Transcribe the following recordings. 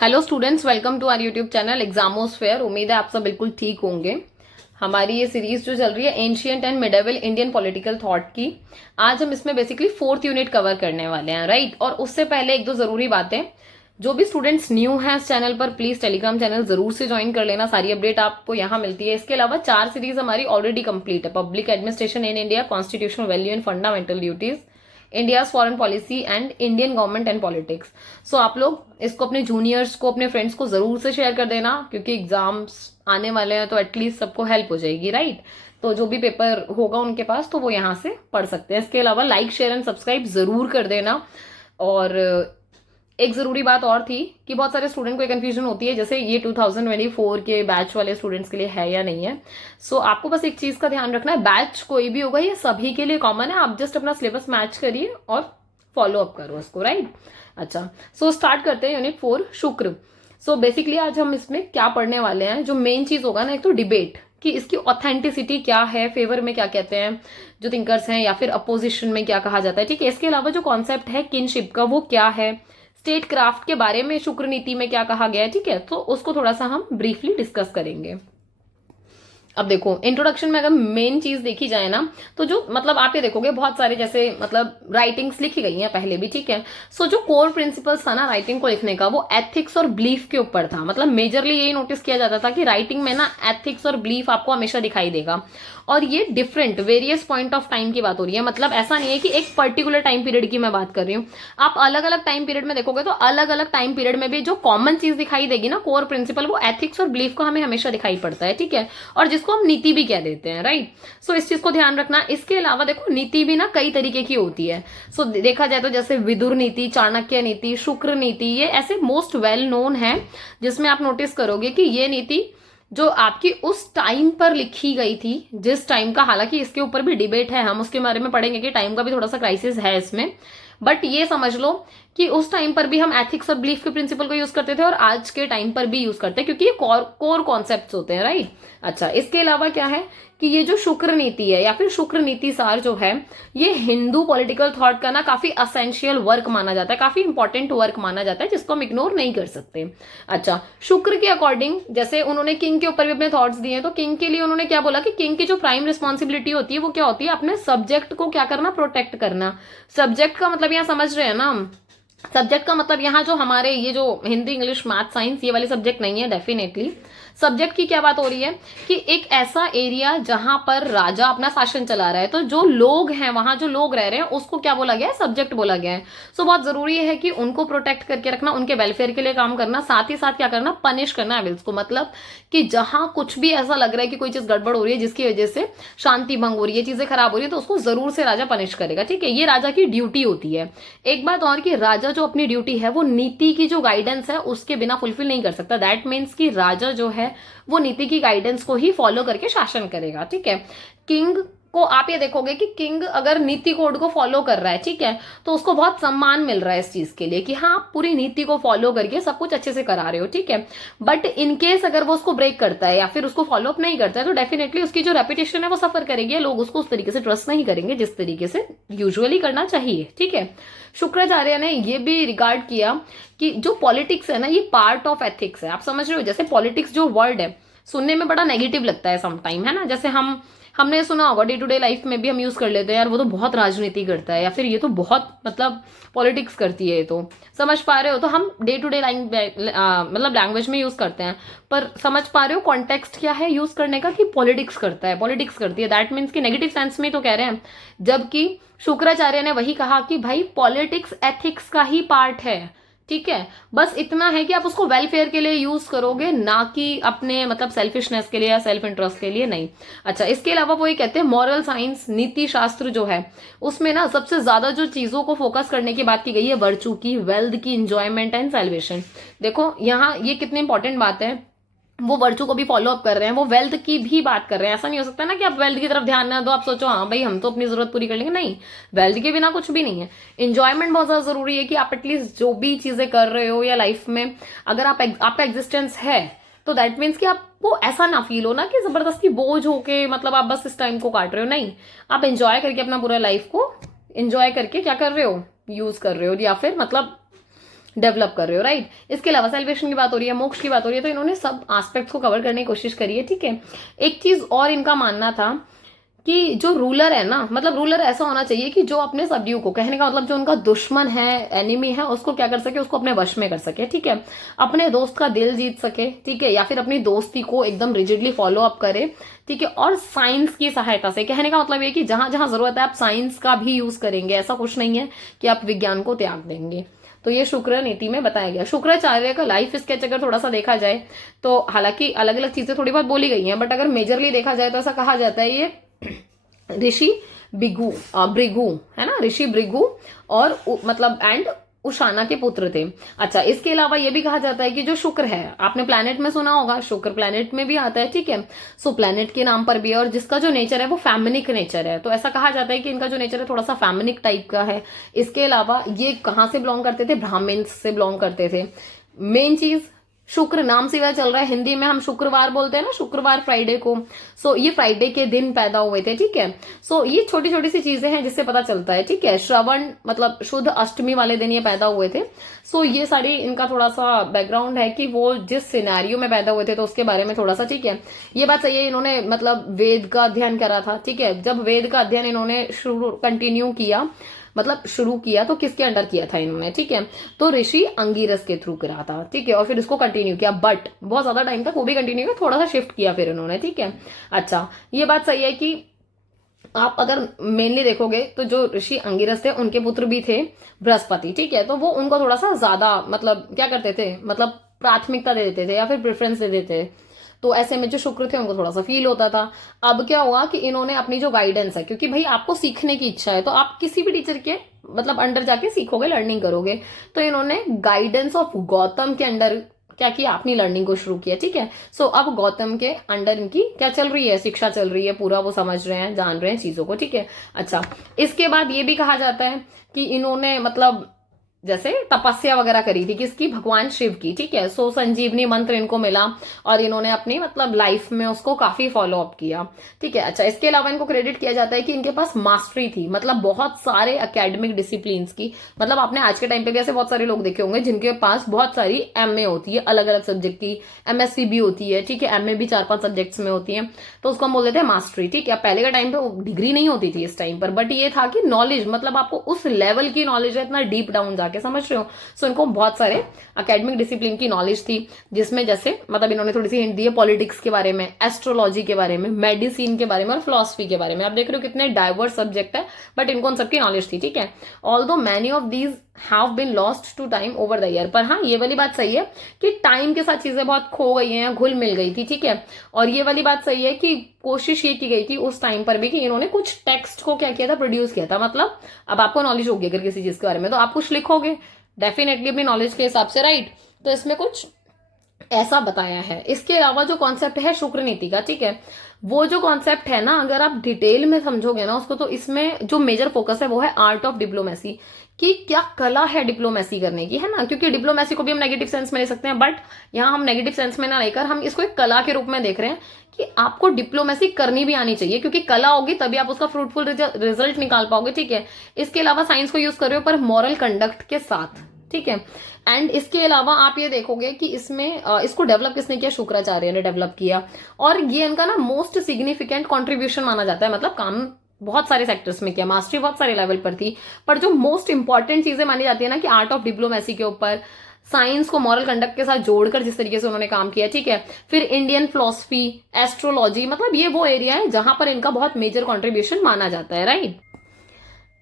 Hello students, welcome to our YouTube channel Examosphere. उम्मीद है आप सब बिल्कुल ठीक होंगे। हमारी ये सीरीज जो चल रही है ancient and medieval Indian political thought की, आज हम इसमें बेसिकली 4th यूनिट कवर करने वाले हैं, राइट। और उससे पहले एक दो जरूरी बातें, जो भी स्टूडेंट्स न्यू हैं इस चैनल पर प्लीज टेलीग्राम चैनल जरूर से ज्वाइन कर लेना, सारी अपडेट आपको यहाँ मिलती है। इसके अलावा 4 सीरीज हमारी ऑलरेडी कंप्लीट है, public administration in India, constitutional value and fundamental duties, India foreign policy and Indian government and politics. So आप लोग इसको अपने जूनियर्स को, अपने फ्रेंड्स को जरूर से शेयर कर देना, क्योंकि एग्जाम्स आने वाले हैं तो एटलीस्ट सबको हेल्प हो जाएगी, राइट। तो जो भी पेपर होगा उनके पास तो वो यहाँ से पढ़ सकते हैं। इसके अलावा लाइक शेयर एंड सब्सक्राइब जरूर कर देना। और एक जरूरी बात और थी कि बहुत सारे स्टूडेंट को कंफ्यूजन होती है, जैसे ये 2024 के बैच वाले स्टूडेंट्स के लिए है या नहीं है। सो आपको बस एक चीज का ध्यान रखना है, बैच कोई भी होगा ये सभी के लिए कॉमन है। आप जस्ट अपना सिलेबस मैच करिए और फॉलो अप करो उसको, राइट। अच्छा, सो स्टार्ट करते हैं यूनिट 4 शुक्र। सो बेसिकली आज हम इसमें क्या पढ़ने वाले हैं, जो मेन चीज होगा ना, एक तो डिबेट कि इसकी ऑथेंटिसिटी क्या है, फेवर में क्या कहते हैं जो थिंकर्स हैं, या फिर अपोजिशन में क्या कहा जाता है, ठीक है। इसके अलावा जो कॉन्सेप्ट है किनशिप का वो क्या है, स्टेट क्राफ्ट के बारे में शुक्र नीति में क्या कहा गया है, ठीक है। तो उसको थोड़ा सा हम ब्रीफली डिस्कस करेंगे। अब देखो, इंट्रोडक्शन में अगर मेन चीज देखी जाए ना, तो जो मतलब आप ये देखोगे बहुत सारे जैसे मतलब राइटिंग्स लिखी गई हैं पहले भी, ठीक है। सो जो कोर प्रिंसिपल्स था ना राइटिंग को लिखने का, वो एथिक्स और बिलीफ के ऊपर था। मतलब मेजरली यही नोटिस किया जाता था कि राइटिंग में ना एथिक्स और बिलीफ आपको हमेशा दिखाई देगा। और ये different various point of time की बात हो रही है, मतलब ऐसा नहीं है कि एक पर्टिकुलर टाइम पीरियड की मैं बात कर रही हूँ। आप अलग अलग टाइम पीरियड में देखोगे तो अलग अलग टाइम पीरियड में भी जो कॉमन चीज दिखाई देगी ना, कोर प्रिंसिपल, वो एथिक्स और बिलीफ को हमें हमेशा दिखाई पड़ता है, ठीक है। और जिसको हम नीति भी कह देते हैं, राइट। सो इस चीज को ध्यान रखना। इसके अलावा देखो, नीति भी ना कई तरीके की होती है। सो देखा जाए तो जैसे विदुर नीति, चाणक्य नीति, शुक्र नीति, ये ऐसे मोस्ट वेल नोन है, जिसमें आप नोटिस करोगे कि ये नीति जो आपकी उस टाइम पर लिखी गई थी, जिस टाइम का, हालांकि इसके ऊपर भी डिबेट है, हम उसके बारे में पढ़ेंगे कि टाइम का भी थोड़ा सा क्राइसिस है इसमें, बट ये समझ लो कि उस टाइम पर भी हम एथिक्स और बिलीफ के प्रिंसिपल को यूज करते थे और आज के टाइम पर भी यूज करते हैं, क्योंकि ये कोर कॉन्सेप्ट्स होते हैं, राइट। अच्छा, इसके अलावा क्या है कि ये जो शुक्र नीति है या फिर शुक्र नीति सार जो है, ये हिंदू पॉलिटिकल थॉट का ना काफी असेंशियल वर्क माना जाता है, काफी इंपॉर्टेंट वर्क माना जाता है, जिसको हम इग्नोर नहीं कर सकते। अच्छा, शुक्र के अकॉर्डिंग जैसे उन्होंने किंग के ऊपर भी अपने थॉट्स दिए हैं, तो किंग के लिए उन्होंने क्या बोला कि किंग की जो प्राइम रिस्पॉन्सिबिलिटी होती है वो क्या होती है, अपने सब्जेक्ट को क्या करना, प्रोटेक्ट करना। सब्जेक्ट का मतलब यहाँ समझ रहे हैं ना हम, सब्जेक्ट का मतलब यहाँ जो हमारे ये जो हिंदी, इंग्लिश, मैथ, साइंस ये वाले सब्जेक्ट नहीं है, डेफिनेटली। सब्जेक्ट की क्या बात हो रही है कि एक ऐसा एरिया जहां पर राजा अपना शासन चला रहा है, तो जो लोग हैं वहां, जो लोग रह रहे हैं, उसको क्या बोला गया है, सब्जेक्ट बोला गया है। सो बहुत जरूरी है कि उनको प्रोटेक्ट करके रखना, उनके वेलफेयर के लिए काम करना, साथ ही साथ क्या करना, पनिश करना एविल्स को। मतलब कि जहां कुछ भी ऐसा लग रहा है कि कोई चीज गड़बड़ हो रही है जिसकी वजह से शांति भंग हो रही है, चीजें खराब हो रही है, तो उसको जरूर से राजा पनिश करेगा, ठीक है। ये राजा की ड्यूटी होती है। एक बात और कि राजा जो अपनी ड्यूटी है वो नीति की जो गाइडेंस है उसके बिना फुलफिल नहीं कर सकता। दैट मीन्स कि राजा जो है वो नीति की गाइडेंस को ही फॉलो करके शासन करेगा, ठीक है। किंग को आप ये देखोगे कि किंग अगर नीति कोड को फॉलो कर रहा है, ठीक है, तो उसको बहुत सम्मान मिल रहा है इस चीज के लिए कि हाँ, पूरी नीति को फॉलो करके सब कुछ अच्छे से करा रहे हो, ठीक है। बट इनकेस अगर वो उसको ब्रेक करता है या फिर उसको फॉलो अप नहीं करता है, तो डेफिनेटली उसकी जो रेपुटेशन है वो सफर करेगी, लोग उसको उस तरीके से ट्रस्ट नहीं करेंगे जिस तरीके से यूजुअली करना चाहिए, ठीक है। शुक्राचार्य ने ये भी रिगार्ड किया कि जो पॉलिटिक्स है ना, ये पार्ट ऑफ एथिक्स है। आप समझ रहे हो, जैसे पॉलिटिक्स जो वर्ड है सुनने में बड़ा नेगेटिव लगता है समटाइम, है ना। जैसे हमने सुना होगा, डे टू डे लाइफ में भी हम यूज कर लेते हैं, यार वो तो बहुत राजनीति करता है, या फिर ये तो बहुत मतलब पॉलिटिक्स करती है, ये तो समझ पा रहे हो। तो हम डे टू डे मतलब लैंग्वेज में यूज करते हैं, पर समझ पा रहे हो कॉन्टेक्स्ट क्या है यूज करने का, कि पॉलिटिक्स करता है, पॉलिटिक्स करती है, दैट मीन्स कि नेगेटिव सेंस में तो कह रहे हैं। जबकि शुक्राचार्य ने वही कहा कि भाई पॉलिटिक्स एथिक्स का ही पार्ट है, ठीक है। बस इतना है कि आप उसको वेलफेयर के लिए यूज करोगे, ना कि अपने मतलब सेल्फिशनेस के लिए या सेल्फ इंटरेस्ट के लिए नहीं। अच्छा, इसके अलावा वो ये कहते हैं मॉरल साइंस, नीति शास्त्र जो है उसमें ना सबसे ज्यादा जो चीजों को फोकस करने की बात की गई है, वर्चू की, वेल्थ की, इंजॉयमेंट एंड सेल्वेशन। देखो यहाँ ये कितनी इंपॉर्टेंट बात है, वो वर्चू को भी फॉलो अप कर रहे हैं, वो वेल्थ की भी बात कर रहे हैं। ऐसा नहीं हो सकता ना कि आप वेल्थ की तरफ ध्यान ना दो, आप सोचो हाँ भाई हम तो अपनी जरूरत पूरी कर लेंगे, नहीं, वेल्थ के बिना कुछ भी नहीं है। इंजॉयमेंट बहुत ज्यादा जरूरी है कि आप एटलीस्ट जो भी चीजें कर रहे हो या लाइफ में अगर आपका एग्जिस्टेंस है, तो दैट मीन्स कि आपको ऐसा ना फील हो ना कि जबरदस्ती बोझ होके मतलब आप बस इस टाइम को काट रहे हो, नहीं, आप एंजॉय करके अपना पूरा लाइफ को एंजॉय करके क्या कर रहे हो, यूज कर रहे हो, या फिर मतलब डेवलप कर रहे हो, राइट। इसके अलावा सेलिब्रेशन की बात हो रही है, मोक्ष की बात हो रही है, तो इन्होंने सब एस्पेक्ट्स को कवर करने की कोशिश करी है, ठीक है। एक चीज और इनका मानना था कि जो रूलर है ना, मतलब रूलर ऐसा होना चाहिए कि जो अपने सबड्यू को, कहने का मतलब जो उनका दुश्मन है, एनिमी है, उसको क्या कर सके, उसको अपने वश में कर सके, ठीक है। अपने दोस्त का दिल जीत सके, ठीक है, या फिर अपनी दोस्ती को एकदम रिजिडली फॉलो अप करे, ठीक है। और साइंस की सहायता से, कहने का मतलब ये कि जहां जहां जरूरत है आप साइंस का भी यूज करेंगे, ऐसा कुछ नहीं है कि आप विज्ञान को त्याग देंगे। तो ये शुक्र नीति में बताया गया। शुक्राचार्य का लाइफ स्केच अगर थोड़ा सा देखा जाए तो हालांकि अलग अलग चीजें थोड़ी बहुत बोली गई हैं, बट अगर मेजरली देखा जाए तो ऐसा कहा जाता है ये ऋषि भृगु है ना, ऋषि भृगु और मतलब एंड उशाना के पुत्र थे। अच्छा, इसके अलावा ये भी कहा जाता है कि जो शुक्र है, आपने प्लैनेट में सुना होगा, शुक्र प्लैनेट में भी आता है, ठीक है। सो प्लैनेट के नाम पर भी है, और जिसका जो नेचर है वो फैमिनिक नेचर है, तो ऐसा कहा जाता है कि इनका जो नेचर है थोड़ा सा फैमिनिक टाइप का है। इसके अलावा ये कहाँ से बिलोंग करते थे, ब्राह्मण्स से बिलोंग करते थे। मेन चीज, शुक्र नाम से वह चल रहा है, हिंदी में हम शुक्रवार बोलते हैं ना, शुक्रवार फ्राइडे को। सो ये फ्राइडे के दिन पैदा हुए थे, ठीक है। सो ये छोटी छोटी सी चीजें हैं जिससे पता चलता है, ठीक है। श्रवण मतलब शुद्ध अष्टमी वाले दिन ये पैदा हुए थे। सो ये सारी इनका थोड़ा सा बैकग्राउंड है कि वो जिस सिनेरियो में पैदा हुए थे तो उसके बारे में थोड़ा सा, ठीक है। ये बात सही है, इन्होंने मतलब वेद का अध्ययन करा था, ठीक है। जब वेद का अध्ययन इन्होंने कंटिन्यू किया, मतलब शुरू किया, तो किसके अंडर किया था इन्होंने, ठीक है। तो ऋषि अंगिरस के थ्रू करा था, ठीक है, और फिर इसको कंटिन्यू किया, बट बहुत ज्यादा टाइम तक वो भी कंटिन्यू किया, थोड़ा सा शिफ्ट किया फिर इन्होंने, ठीक है। अच्छा, ये बात सही है कि आप अगर मेनली देखोगे तो जो ऋषि अंगिरस थे उनके पुत्र भी थे बृहस्पति, ठीक है। तो वो उनको थोड़ा सा ज्यादा मतलब क्या करते थे, मतलब प्राथमिकता दे देते थे या फिर प्रेफरेंस दे देते थे। तो ऐसे में जो शुक्र थे उनको थोड़ा सा फील होता था। अब क्या हुआ कि इन्होंने अपनी जो गाइडेंस है, क्योंकि भाई आपको सीखने की इच्छा है तो आप किसी भी टीचर के मतलब अंडर जाके सीखोगे, लर्निंग करोगे। तो इन्होंने गाइडेंस ऑफ गौतम के अंडर क्या किया, अपनी लर्निंग को शुरू किया, ठीक है। सो अब गौतम के अंडर इनकी क्या चल रही है, शिक्षा चल रही है, पूरा वो समझ रहे हैं, जान रहे हैं चीजों को, ठीक है। अच्छा, इसके बाद ये भी कहा जाता है कि इन्होंने मतलब जैसे तपस्या वगैरह करी थी, किसकी, भगवान शिव की, ठीक है। सो संजीवनी मंत्र इनको मिला और इन्होंने अपनी मतलब लाइफ में उसको काफी फॉलो अप किया, ठीक है। अच्छा, इसके अलावा इनको क्रेडिट किया जाता है कि इनके पास मास्टरी थी, मतलब बहुत सारे एकेडमिक डिसिप्लिन की। मतलब आपने आज के टाइम पे भी ऐसे बहुत सारे लोग देखे होंगे जिनके पास बहुत सारी एमए होती है, अलग अलग सब्जेक्ट की, एमएससी भी होती है, ठीक है, एमए भी 4-5 सब्जेक्ट्स में होती है, तो उसको हम बोल देते हैं मास्टरी, ठीक है। पहले के टाइम पे डिग्री नहीं होती थी इस टाइम पर, बट ये था कि नॉलेज, मतलब आपको उस लेवल की नॉलेज है, इतना डीप डाउन जाके, समझ रहे हो। सो इनको बहुत सारे एकेडमिक डिसिप्लिन की नॉलेज थी, जिसमें जैसे मतलब इन्होंने थोड़ी सी हिंट दी है पॉलिटिक्स के बारे में, एस्ट्रोलॉजी के बारे में, मेडिसिन के बारे में और फिलोसफी के बारे में। आप देख रहे हो कितने डाइवर्स सब्जेक्ट है, बट इनको उन सबकी नॉलेज थी, ठीक है। Although many of these have been lost to time over the year, पर हाँ ये वाली बात सही है कि टाइम के साथ चीजें बहुत खो गई हैं, घुल मिल गई थी, ठीक है। और ये वाली बात सही है कि कोशिश ये की गई थी उस टाइम पर भी कि इन्होंने कुछ टेक्स्ट को क्या किया था, प्रोड्यूस किया था। मतलब अब आपको नॉलेज होगी अगर किसी चीज के बारे में, तो आप कुछ लिखोगे डेफिनेटली अपनी नॉलेज के हिसाब से, राइट। तो इसमें कुछ ऐसा बताया है। इसके अलावा जो कॉन्सेप्ट है शुक्र नीति का, ठीक है, वो जो कॉन्सेप्ट है ना, अगर आप डिटेल में समझोगे ना उसको, तो इसमें जो मेजर फोकस है वो है आर्ट ऑफ डिप्लोमेसी, कि क्या कला है डिप्लोमेसी करने की, है ना। क्योंकि डिप्लोमेसी को भी हम नेगेटिव सेंस में ले सकते हैं, बट यहाँ हम नेगेटिव सेंस में ना लेकर हम इसको एक कला के रूप में देख रहे हैं कि आपको डिप्लोमेसी करनी भी आनी चाहिए, क्योंकि कला होगी तभी आप उसका फ्रूटफुल रिजल्ट निकाल पाओगे, ठीक है। इसके अलावा साइंस को यूज कर रहे हो पर मॉरल कंडक्ट के साथ, ठीक है। एंड इसके अलावा आप ये देखोगे कि इसमें इसको डेवलप किसने किया, शुक्राचार्य ने डेवलप किया, और ये इनका ना मोस्ट सिग्निफिकेंट कंट्रीब्यूशन माना जाता है। मतलब काम बहुत सारे सेक्टर्स में किया, मास्टरी बहुत सारे लेवल पर थी, पर जो मोस्ट इंपॉर्टेंट चीजें मानी जाती है ना कि आर्ट ऑफ डिप्लोमेसी के ऊपर, साइंस को मॉरल कंडक्ट के साथ जोड़कर जिस तरीके से उन्होंने काम किया, ठीक है। फिर इंडियन फिलोसफी, एस्ट्रोलॉजी, मतलब ये वो एरिया है जहां पर इनका बहुत मेजर कॉन्ट्रीब्यूशन माना जाता है, राइट।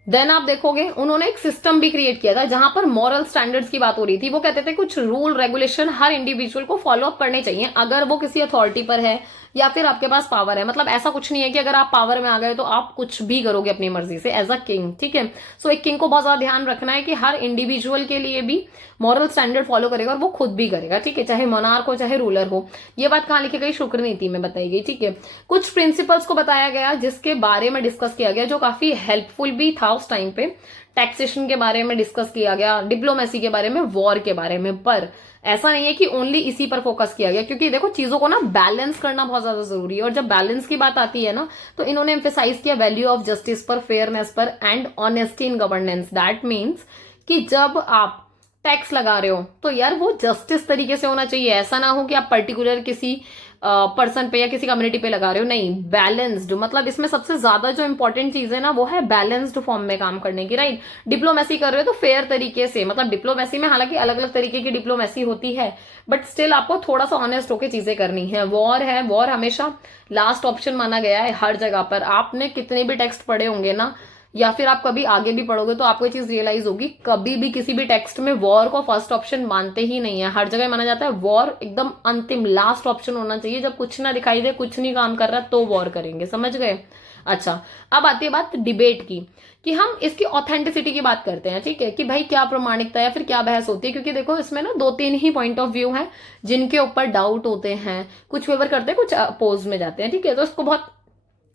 देन आप देखोगे उन्होंने एक सिस्टम भी क्रिएट किया था जहां पर मॉरल स्टैंडर्ड्स की बात हो रही थी। वो कहते थे कुछ रूल रेगुलेशन हर इंडिविजुअल को फॉलो अप करने चाहिए अगर वो किसी अथॉरिटी पर है या फिर आपके पास पावर है। मतलब ऐसा कुछ नहीं है कि अगर आप पावर में आ गए तो आप कुछ भी करोगे अपनी मर्जी से एज अ किंग, ठीक है। सो एक किंग को बहुत ज्यादा ध्यान रखना है कि हर इंडिविजुअल के लिए भी मॉरल स्टैंडर्ड फॉलो करेगा और वो खुद भी करेगा, ठीक है, चाहे मोनार्क हो चाहे रूलर हो। ये बात कहां लिखी गई, शुक्र नीति में बताई गई, ठीक है। कुछ प्रिंसिपल्स को बताया गया जिसके बारे में डिस्कस किया गया, जो काफी हेल्पफुल भी था उस टाइम पे। टैक्सेशन के बारे में डिस्कस किया गया, डिप्लोमेसी के बारे में, वॉर के बारे में, पर ऐसा नहीं है कि ओनली इसी पर फोकस किया गया, क्योंकि देखो चीजों को ना बैलेंस करना बहुत ज्यादा जरूरी है। और जब बैलेंस की बात आती है ना, तो इन्होंने एम्फेसाइज किया वैल्यू ऑफ जस्टिस पर, फेयरनेस पर and honesty in governance. That means कि जब आप टैक्स लगा रहे हो तो यार वो जस्टिस तरीके से होना चाहिए। ऐसा ना हो कि आप पर्टिकुलर किसी पर्सन पे या किसी कम्युनिटी पे लगा रहे हो, नहीं, बैलेंस्ड। मतलब इसमें सबसे ज्यादा जो इंपॉर्टेंट चीज है ना वो है बैलेंस्ड फॉर्म में काम करने की, राइट। डिप्लोमेसी कर रहे हो तो फेयर तरीके से, मतलब डिप्लोमेसी में हालांकि अलग अलग तरीके की डिप्लोमेसी होती है, बट स्टिल आपको थोड़ा सा ऑनेस्ट होकर चीजें करनी है। वॉर है, वॉर हमेशा लास्ट ऑप्शन माना गया है हर जगह पर। आपने कितने भी टेक्स्ट पढ़े होंगे ना, या फिर आप कभी आगे भी पढ़ोगे तो आपको ये चीज रियलाइज होगी, कभी भी किसी भी टेक्स्ट में वॉर को फर्स्ट ऑप्शन मानते ही नहीं है। हर जगह माना जाता है वॉर एकदम अंतिम लास्ट ऑप्शन होना चाहिए, जब कुछ ना दिखाई दे, कुछ नहीं काम कर रहा तो वॉर करेंगे, समझ गए। अच्छा, अब आती है बात डिबेट की, कि हम इसकी ऑथेंटिसिटी की बात करते हैं, ठीक है, कि भाई क्या प्रमाणिकता या फिर क्या बहस होती है। क्योंकि देखो इसमें ना 2-3 ही पॉइंट ऑफ व्यू है जिनके ऊपर डाउट होते हैं, कुछ फेवर करते हैं, कुछ अपोज में जाते हैं, ठीक है। तो इसको बहुत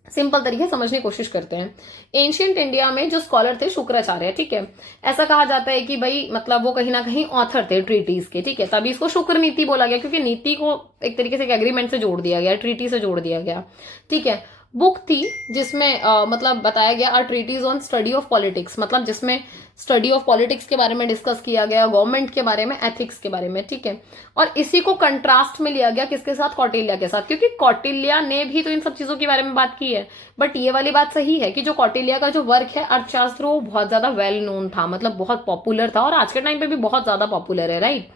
सिंपल तरीके से समझने की कोशिश करते हैं। एंशियंट इंडिया में जो स्कॉलर थे शुक्राचार्य, ठीक है, ऐसा कहा जाता है कि भाई मतलब वो कहीं ना कहीं ऑथर थे ट्रीटीज के, ठीक है, तभी इसको शुक्र नीति बोला गया, क्योंकि नीति को एक तरीके से एक एग्रीमेंट से जोड़ दिया गया, ट्रीटी से जोड़ दिया गया, ठीक है। बुक थी जिसमें मतलब बताया गया a treatise on study of politics, मतलब जिसमें स्टडी ऑफ पॉलिटिक्स के बारे में डिस्कस किया गया, गवर्नमेंट के बारे में, एथिक्स के बारे में, ठीक है। और इसी को कंट्रास्ट में लिया गया किसके साथ, कौटिल्य के साथ, क्योंकि कौटिल्य ने भी तो इन सब चीजों के बारे में बात की है। बट ये वाली बात सही है कि जो कौटिल्य का जो वर्क है अर्थशास्त्र, वो बहुत ज्यादा वेल नोन था, मतलब बहुत पॉपुलर था, और आज के टाइम पे भी बहुत ज्यादा पॉपुलर है, राइट।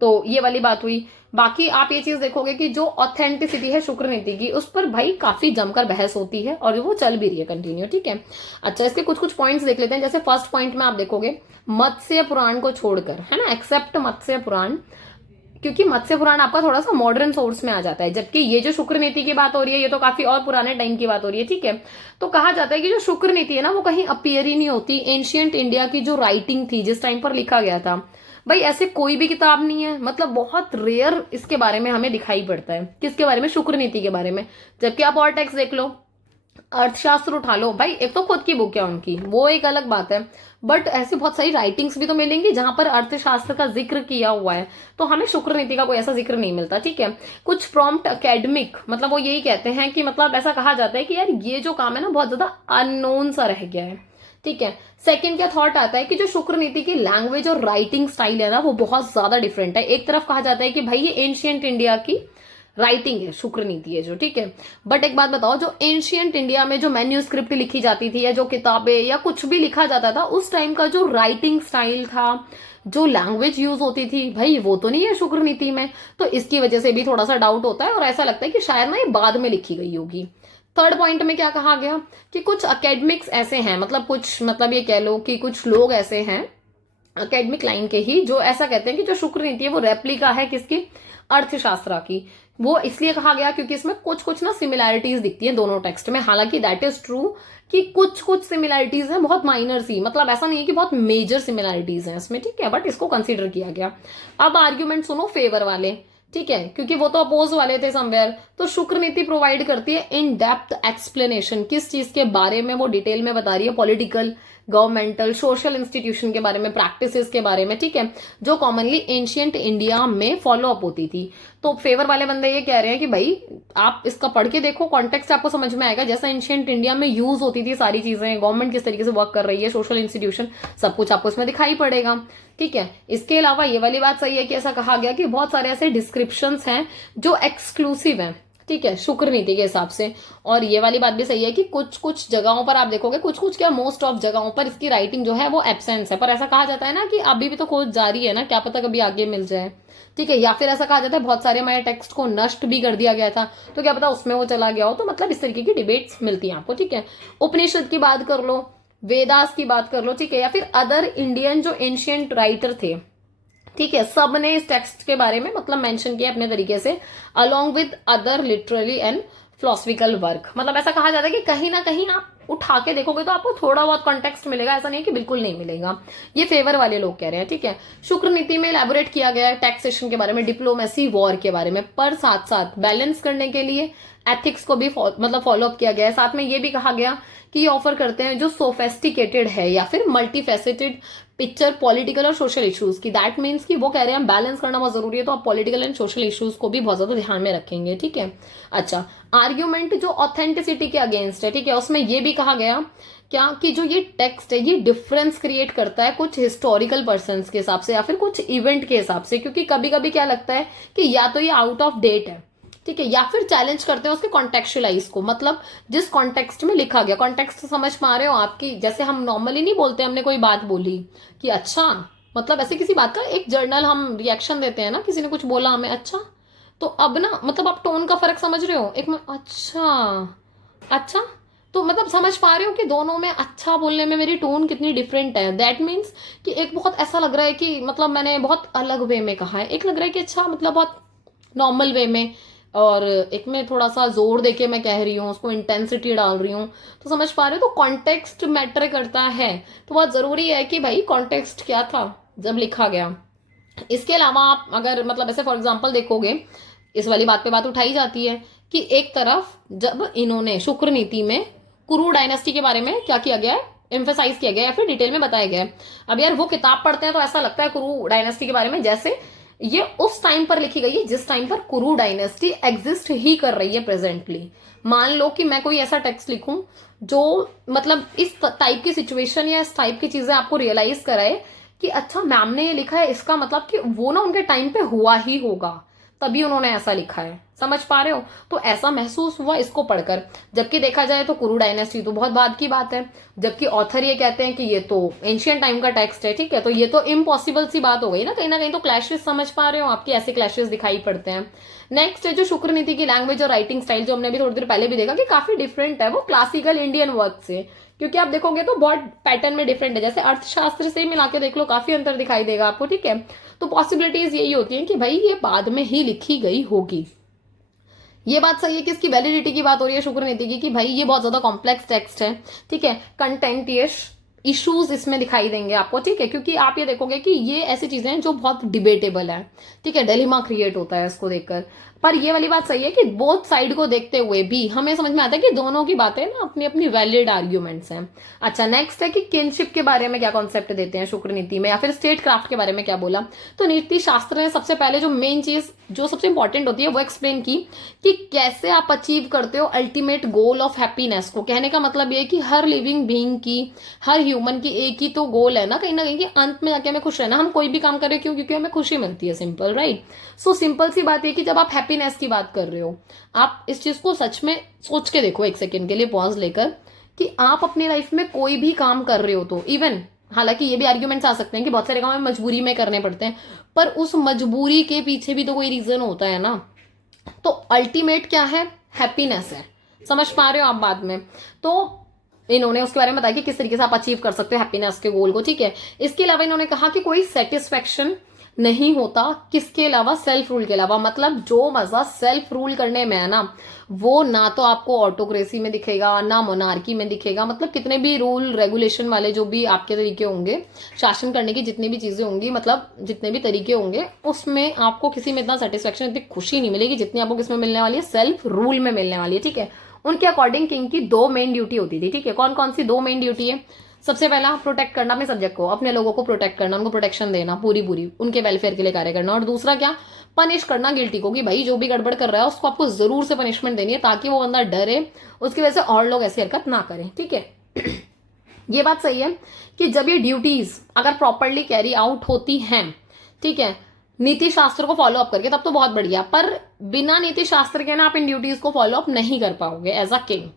तो ये वाली बात हुई। बाकी आप ये चीज देखोगे कि जो ऑथेंटिसिटी है शुक्र नीति की, उस पर भाई काफी जमकर बहस होती है और वो चल भी रही है कंटिन्यू, ठीक है। अच्छा, इसके कुछ कुछ पॉइंट्स देख लेते हैं। जैसे फर्स्ट पॉइंट में आप देखोगे मत्स्य पुराण को छोड़कर, है ना, एक्सेप्ट मत्स्य पुराण, क्योंकि मत्स्य पुराण आपका थोड़ा सा मॉडर्न सोर्स में आ जाता है, जबकि ये जो शुक्र नीति की बात हो रही है ये तो काफी और पुराने टाइम की बात हो रही है, ठीक है। तो कहा जाता है कि जो शुक्र नीति है ना वो कहीं अपीयर ही नहीं होती। एंशियंट इंडिया की जो राइटिंग थी जिस टाइम पर लिखा गया था, भाई ऐसे कोई भी किताब नहीं है, मतलब बहुत रेयर इसके बारे में हमें दिखाई पड़ता है। किसके बारे में, शुक्र नीति के बारे में। जबकि आप और टेक्स्ट देख लो, अर्थशास्त्र उठा लो, भाई एक तो खुद की बुक है उनकी, वो एक अलग बात है, बट ऐसी बहुत सारी राइटिंग्स भी तो मिलेंगी जहां पर अर्थशास्त्र का जिक्र किया हुआ है, तो हमें शुक्र नीति का कोई ऐसा जिक्र नहीं मिलता, ठीक है। कुछ प्रॉम्प्ट एकेडमिक, मतलब वो यही कहते हैं कि मतलब ऐसा कहा जाता है कि यार ये जो काम है ना बहुत ज्यादा अननोन सा रह गया है, ठीक है। सेकंड क्या थॉट आता है कि जो शुक्र नीति की लैंग्वेज और राइटिंग स्टाइल है ना वो बहुत ज्यादा डिफरेंट है। एक तरफ कहा जाता है कि भाई ये एंशियंट इंडिया की राइटिंग है, शुक्र नीति है जो, ठीक है। बट एक बात बताओ, जो एंशियंट इंडिया में जो मैन्यूस्क्रिप्ट लिखी जाती थी या जो किताबें या कुछ भी लिखा जाता था, उस टाइम का जो राइटिंग स्टाइल था, जो लैंग्वेज यूज होती थी, भाई वो तो नहीं है शुक्र नीति में। तो इसकी वजह से भी थोड़ा सा डाउट होता है और ऐसा लगता है कि शायद ना ये बाद में लिखी गई होगी। थर्ड पॉइंट में क्या कहा गया कि कुछ अकेडमिक्स ऐसे हैं, मतलब कुछ, मतलब ये कह लो कि कुछ लोग ऐसे हैं अकेडमिक लाइन के ही, जो ऐसा कहते हैं कि जो शुक्र नीति है वो रेप्लिका है किसकी, अर्थशास्त्र की। वो इसलिए कहा गया क्योंकि इसमें कुछ कुछ ना सिमिलैरिटीज दिखती हैं दोनों टेक्स्ट में। हालांकि दैट इज ट्रू कि कुछ कुछ सिमिलैरिटीज हैं, बहुत माइनर सी, मतलब ऐसा नहीं है कि बहुत मेजर सिमिलैरिटीज हैं इसमें, ठीक है, बट इसको कंसीडर किया गया। अब आर्ग्यूमेंट सुनो फेवर वाले, ठीक है, क्योंकि वो तो अपोज वाले थे समवेयर। तो शुक्र नीति प्रोवाइड करती है इन डेप्थ एक्सप्लेनेशन, किस चीज के बारे में वो डिटेल में बता रही है, पॉलिटिकल, गवर्नमेंटल, सोशल इंस्टीट्यूशन के बारे में, प्रैक्टिसेस के बारे में, ठीक है, जो कॉमनली एंशियंट इंडिया में फॉलो अप होती थी। तो फेवर वाले बंदे ये कह रहे हैं कि भाई आप इसका पढ़ के देखो, कॉन्टेक्स्ट आपको समझ में आएगा, जैसा एंशियंट इंडिया में यूज होती थी सारी चीजें, गवर्नमेंट किस तरीके से वर्क कर रही है, सोशल इंस्टीट्यूशन, सब कुछ आपको इसमें दिखाई पड़ेगा, ठीक है। इसके अलावा ये वाली बात सही है कि ऐसा कहा गया कि बहुत सारे ऐसे डिस्क्रिप्शंस हैं जो एक्सक्लूसिव हैं, ठीक है, शुक्र नीति के हिसाब से। और ये वाली बात भी सही है कि कुछ कुछ जगहों पर आप देखोगे, कुछ कुछ क्या मोस्ट ऑफ जगहों पर इसकी राइटिंग जो है वो एब्सेंस है। पर ऐसा कहा जाता है ना कि अभी भी तो खोज जारी है ना, क्या पता कभी आगे मिल जाए, ठीक है। या फिर ऐसा कहा जाता है बहुत सारे हमारे टेक्स्ट को नष्ट भी कर दिया गया था, तो क्या पता उसमें वो चला गया हो। तो मतलब इस तरीके की डिबेट्स मिलती हैं आपको, ठीक है। उपनिषद की बात कर लो, वेदास की बात कर लो, ठीक है, या फिर अदर इंडियन जो एंशियंट राइटर थे, ठीक है, सब ने इस टेक्स्ट के बारे में मतलब मेंशन किया अपने तरीके से, along with other literally and philosophical work. मतलब ऐसा कहा जाता है कि कहीं ना कहीं आप उठा के देखोगे तो आपको थोड़ा बहुत कॉन्टेक्स्ट मिलेगा, ऐसा नहीं है कि बिल्कुल नहीं मिलेगा। ये फेवर वाले लोग कह रहे हैं, ठीक है। शुक्र नीति में एलैबोरेट किया गया है टैक्सेशन के बारे में, डिप्लोमेसी, वॉर के बारे में, पर साथ साथ बैलेंस करने के लिए एथिक्स को भी मतलब फॉलो अप किया गया है। साथ में ये भी कहा गया कि ये ऑफर करते हैं जो सोफेस्टिकेटेड है या फिर मल्टीफेसेटेड पिक्चर पॉलिटिकल और सोशल इश्यूज की। दैट मीन्स कि वो कह रहे हैं बैलेंस करना बहुत जरूरी है, तो आप पॉलिटिकल एंड सोशल इश्यूज को भी बहुत ज्यादा ध्यान में रखेंगे, ठीक है। अच्छा, आर्ग्यूमेंट जो ऑथेंटिसिटी के अगेंस्ट है, ठीक है, उसमें ये भी कहा गया क्या कि जो ये टेक्स्ट है ये डिफरेंस क्रिएट करता है कुछ हिस्टोरिकल पर्सन्स के हिसाब से या फिर कुछ इवेंट के हिसाब से, क्योंकि कभी कभी क्या लगता है कि या तो ये आउट ऑफ डेट है, ठीक है, या फिर चैलेंज करते हैं उसके कॉन्टेक्चुअलाइज को, मतलब जिस कॉन्टेक्स्ट में लिखा गया, कॉन्टेक्स्ट समझ पा रहे हो आपकी, जैसे हम नॉर्मली नहीं बोलते हमने कोई बात बोली कि अच्छा, मतलब ऐसे किसी बात का एक जर्नल हम रिएक्शन देते हैं ना, किसी ने कुछ बोला हमें अच्छा, तो अब ना मतलब आप टोन का फर्क समझ रहे हो, एक में अच्छा, अच्छा, तो मतलब समझ पा रहे हो कि दोनों में अच्छा बोलने में मेरी टोन कितनी डिफरेंट है। दैट मीन्स कि एक बहुत ऐसा लग रहा है कि मतलब मैंने बहुत अलग वे में कहा है, एक लग रहा है कि अच्छा मतलब बहुत नॉर्मल वे में, और एक में थोड़ा सा जोर देके मैं कह रही हूँ, उसको इंटेंसिटी डाल रही हूँ, तो समझ पा रहे हो, तो कॉन्टेक्स्ट मैटर करता है। तो बहुत जरूरी है कि भाई कॉन्टेक्स्ट क्या था जब लिखा गया। इसके अलावा आप अगर मतलब ऐसे फॉर एग्जाम्पल देखोगे, इस वाली बात पे बात उठाई जाती है कि एक तरफ जब इन्होंने शुक्र नीति में कुरु डायनेस्टी के बारे में क्या किया गया है, एम्फेसाइज किया गया है, फिर डिटेल में बताया गया है। अब यार वो किताब पढ़ते हैं तो ऐसा लगता है कुरु डायनेस्टी के बारे में जैसे ये उस टाइम पर लिखी गई है जिस टाइम पर कुरु डायनेस्टी एग्जिस्ट ही कर रही है प्रेजेंटली। मान लो कि मैं कोई ऐसा टेक्स्ट लिखूं जो मतलब इस टाइप की सिचुएशन या इस टाइप की चीजें आपको रियलाइज कराए कि अच्छा मैम ने ये लिखा है, इसका मतलब कि वो ना उनके टाइम पे हुआ ही होगा, तभी उन्होंने ऐसा लिखा है। समझ पा रहे हो? तो ऐसा महसूस हुआ इसको पढ़कर। जबकि देखा जाए तो कुरु डायनेस्टी तो बहुत बाद की बात है, जबकि ऑथर ये कहते हैं कि ये तो एंशियंट टाइम का टेक्स्ट है, ठीक है, तो ये तो इम्पॉसिबल सी बात हो गई ना कहीं तो क्लैशेस समझ पा रहे हो आपकी, ऐसे क्लैशेस दिखाई पड़ते हैं। नेक्स्ट है जो शुक्र नीति की लैंग्वेज और राइटिंग स्टाइल, जो हमने अभी थोड़ी देर पहले भी देखा कि काफी डिफरेंट है वो क्लासिकल इंडियन वर्क से, क्योंकि आप देखोगे तो बहुत पैटर्न में डिफरेंट है, जैसे अर्थशास्त्र से मिला के देख लो काफी अंतर दिखाई देगा आपको, ठीक है। तो पॉसिबिलिटीज यही होती है कि भाई ये बाद में ही लिखी गई होगी। ये बात सही है कि इसकी वैलिडिटी की बात हो रही है शुक्र नीति की कि भाई ये बहुत ज्यादा कॉम्प्लेक्स टेक्स्ट है, ठीक है, कंटेंटियस इश्यूज इसमें दिखाई देंगे आपको, ठीक है, क्योंकि आप ये देखोगे कि ये ऐसी चीजें हैं जो बहुत डिबेटेबल है, ठीक है, डिलेमा क्रिएट होता है इसको देखकर। पर ये वाली बात सही है कि बोथ साइड को देखते हुए भी हमें समझ में आता है कि दोनों की बातें ना अपनी अपनी वैलिड आर्ग्यूमेंट्स हैं। अच्छा, नेक्स्ट है कि किनशिप के बारे में क्या कॉन्सेप्ट देते हैं शुक्र नीति में, या फिर स्टेट क्राफ्ट के बारे में क्या बोला। तो नीति शास्त्र ने सबसे पहले जो मेन चीज जो सबसे इंपॉर्टेंट होती है वो एक्सप्लेन की कि कैसे आप अचीव करते हो अल्टीमेट गोल ऑफ हैप्पीनेस को। कहने का मतलब ये कि हर लिविंग बीइंग की, हर ह्यूमन की एक ही तो गोल है ना कहीं कि अंत में जाके हमें खुश रहना। हम कोई भी काम कर रहे हैं क्यों? क्योंकि हमें खुशी मिलती है, सिंपल, राइट। सो सिंपल सी बात है कि जब आप हैप्पीनेस की बात कर रहे हो, आप इस चीज को सच में सोच के देखो एक सेकेंड के लिए पॉज लेकर, कि आप अपनी लाइफ में कोई भी काम कर रहे हो तो इवन, हालांकि ये भी आर्ग्यूमेंट्स आ सकते हैं कि बहुत सारे काम हमें मजबूरी में करने पड़ते हैं, पर उस मजबूरी के पीछे भी तो कोई रीजन होता है ना। तो अल्टीमेट क्या है? हैप्पीनेस है। समझ पा रहे हो आप बाद में? तो इन्होंने उसके बारे में बताया कि किस तरीके से आप अचीव कर सकते हो हैप्पीनेस के गोल को, ठीक है। इसके अलावा इन्होंने कहा कि कोई सेटिस्फेक्शन नहीं होता किसके अलावा? सेल्फ रूल के अलावा। मतलब जो मजा सेल्फ रूल करने में है ना, वो ना तो आपको ऑटोक्रेसी में दिखेगा ना मोनार्की में दिखेगा। मतलब कितने भी रूल रेगुलेशन वाले जो भी आपके तरीके होंगे, शासन करने की जितनी भी चीजें होंगी, मतलब जितने भी तरीके होंगे, उसमें आपको किसी में इतना सेटिस्फेक्शन, इतनी खुशी नहीं मिलेगी जितनी आपको किसमें मिलने वाली है? सेल्फ रूल में मिलने वाली है, ठीक है। उनके अकॉर्डिंग किंग की दो मेन ड्यूटी होती थी, ठीक है। कौन कौन सी दो मेन ड्यूटी है? सबसे पहला, प्रोटेक्ट करना अपने सब्जेक्ट को, अपने लोगों को प्रोटेक्ट करना, उनको प्रोटेक्शन देना पूरी पूरी, उनके वेलफेयर के लिए कार्य करना। और दूसरा क्या? पनिश करना गिल्टी को, कि भाई जो भी गड़बड़ कर रहा है उसको आपको जरूर से पनिशमेंट देनी है ताकि वो बंदा डरे, उसकी वजह से और लोग ऐसी हरकत ना करें, ठीक है। ये बात सही है कि जब ये ड्यूटीज अगर प्रॉपरली कैरी आउट होती हैं, ठीक है, नीति शास्त्र को फॉलो अप करके, तब तो बहुत बढ़िया। पर बिना नीति शास्त्र के ना आप इन ड्यूटीज को फॉलो अप नहीं कर पाओगे एज अ किंग।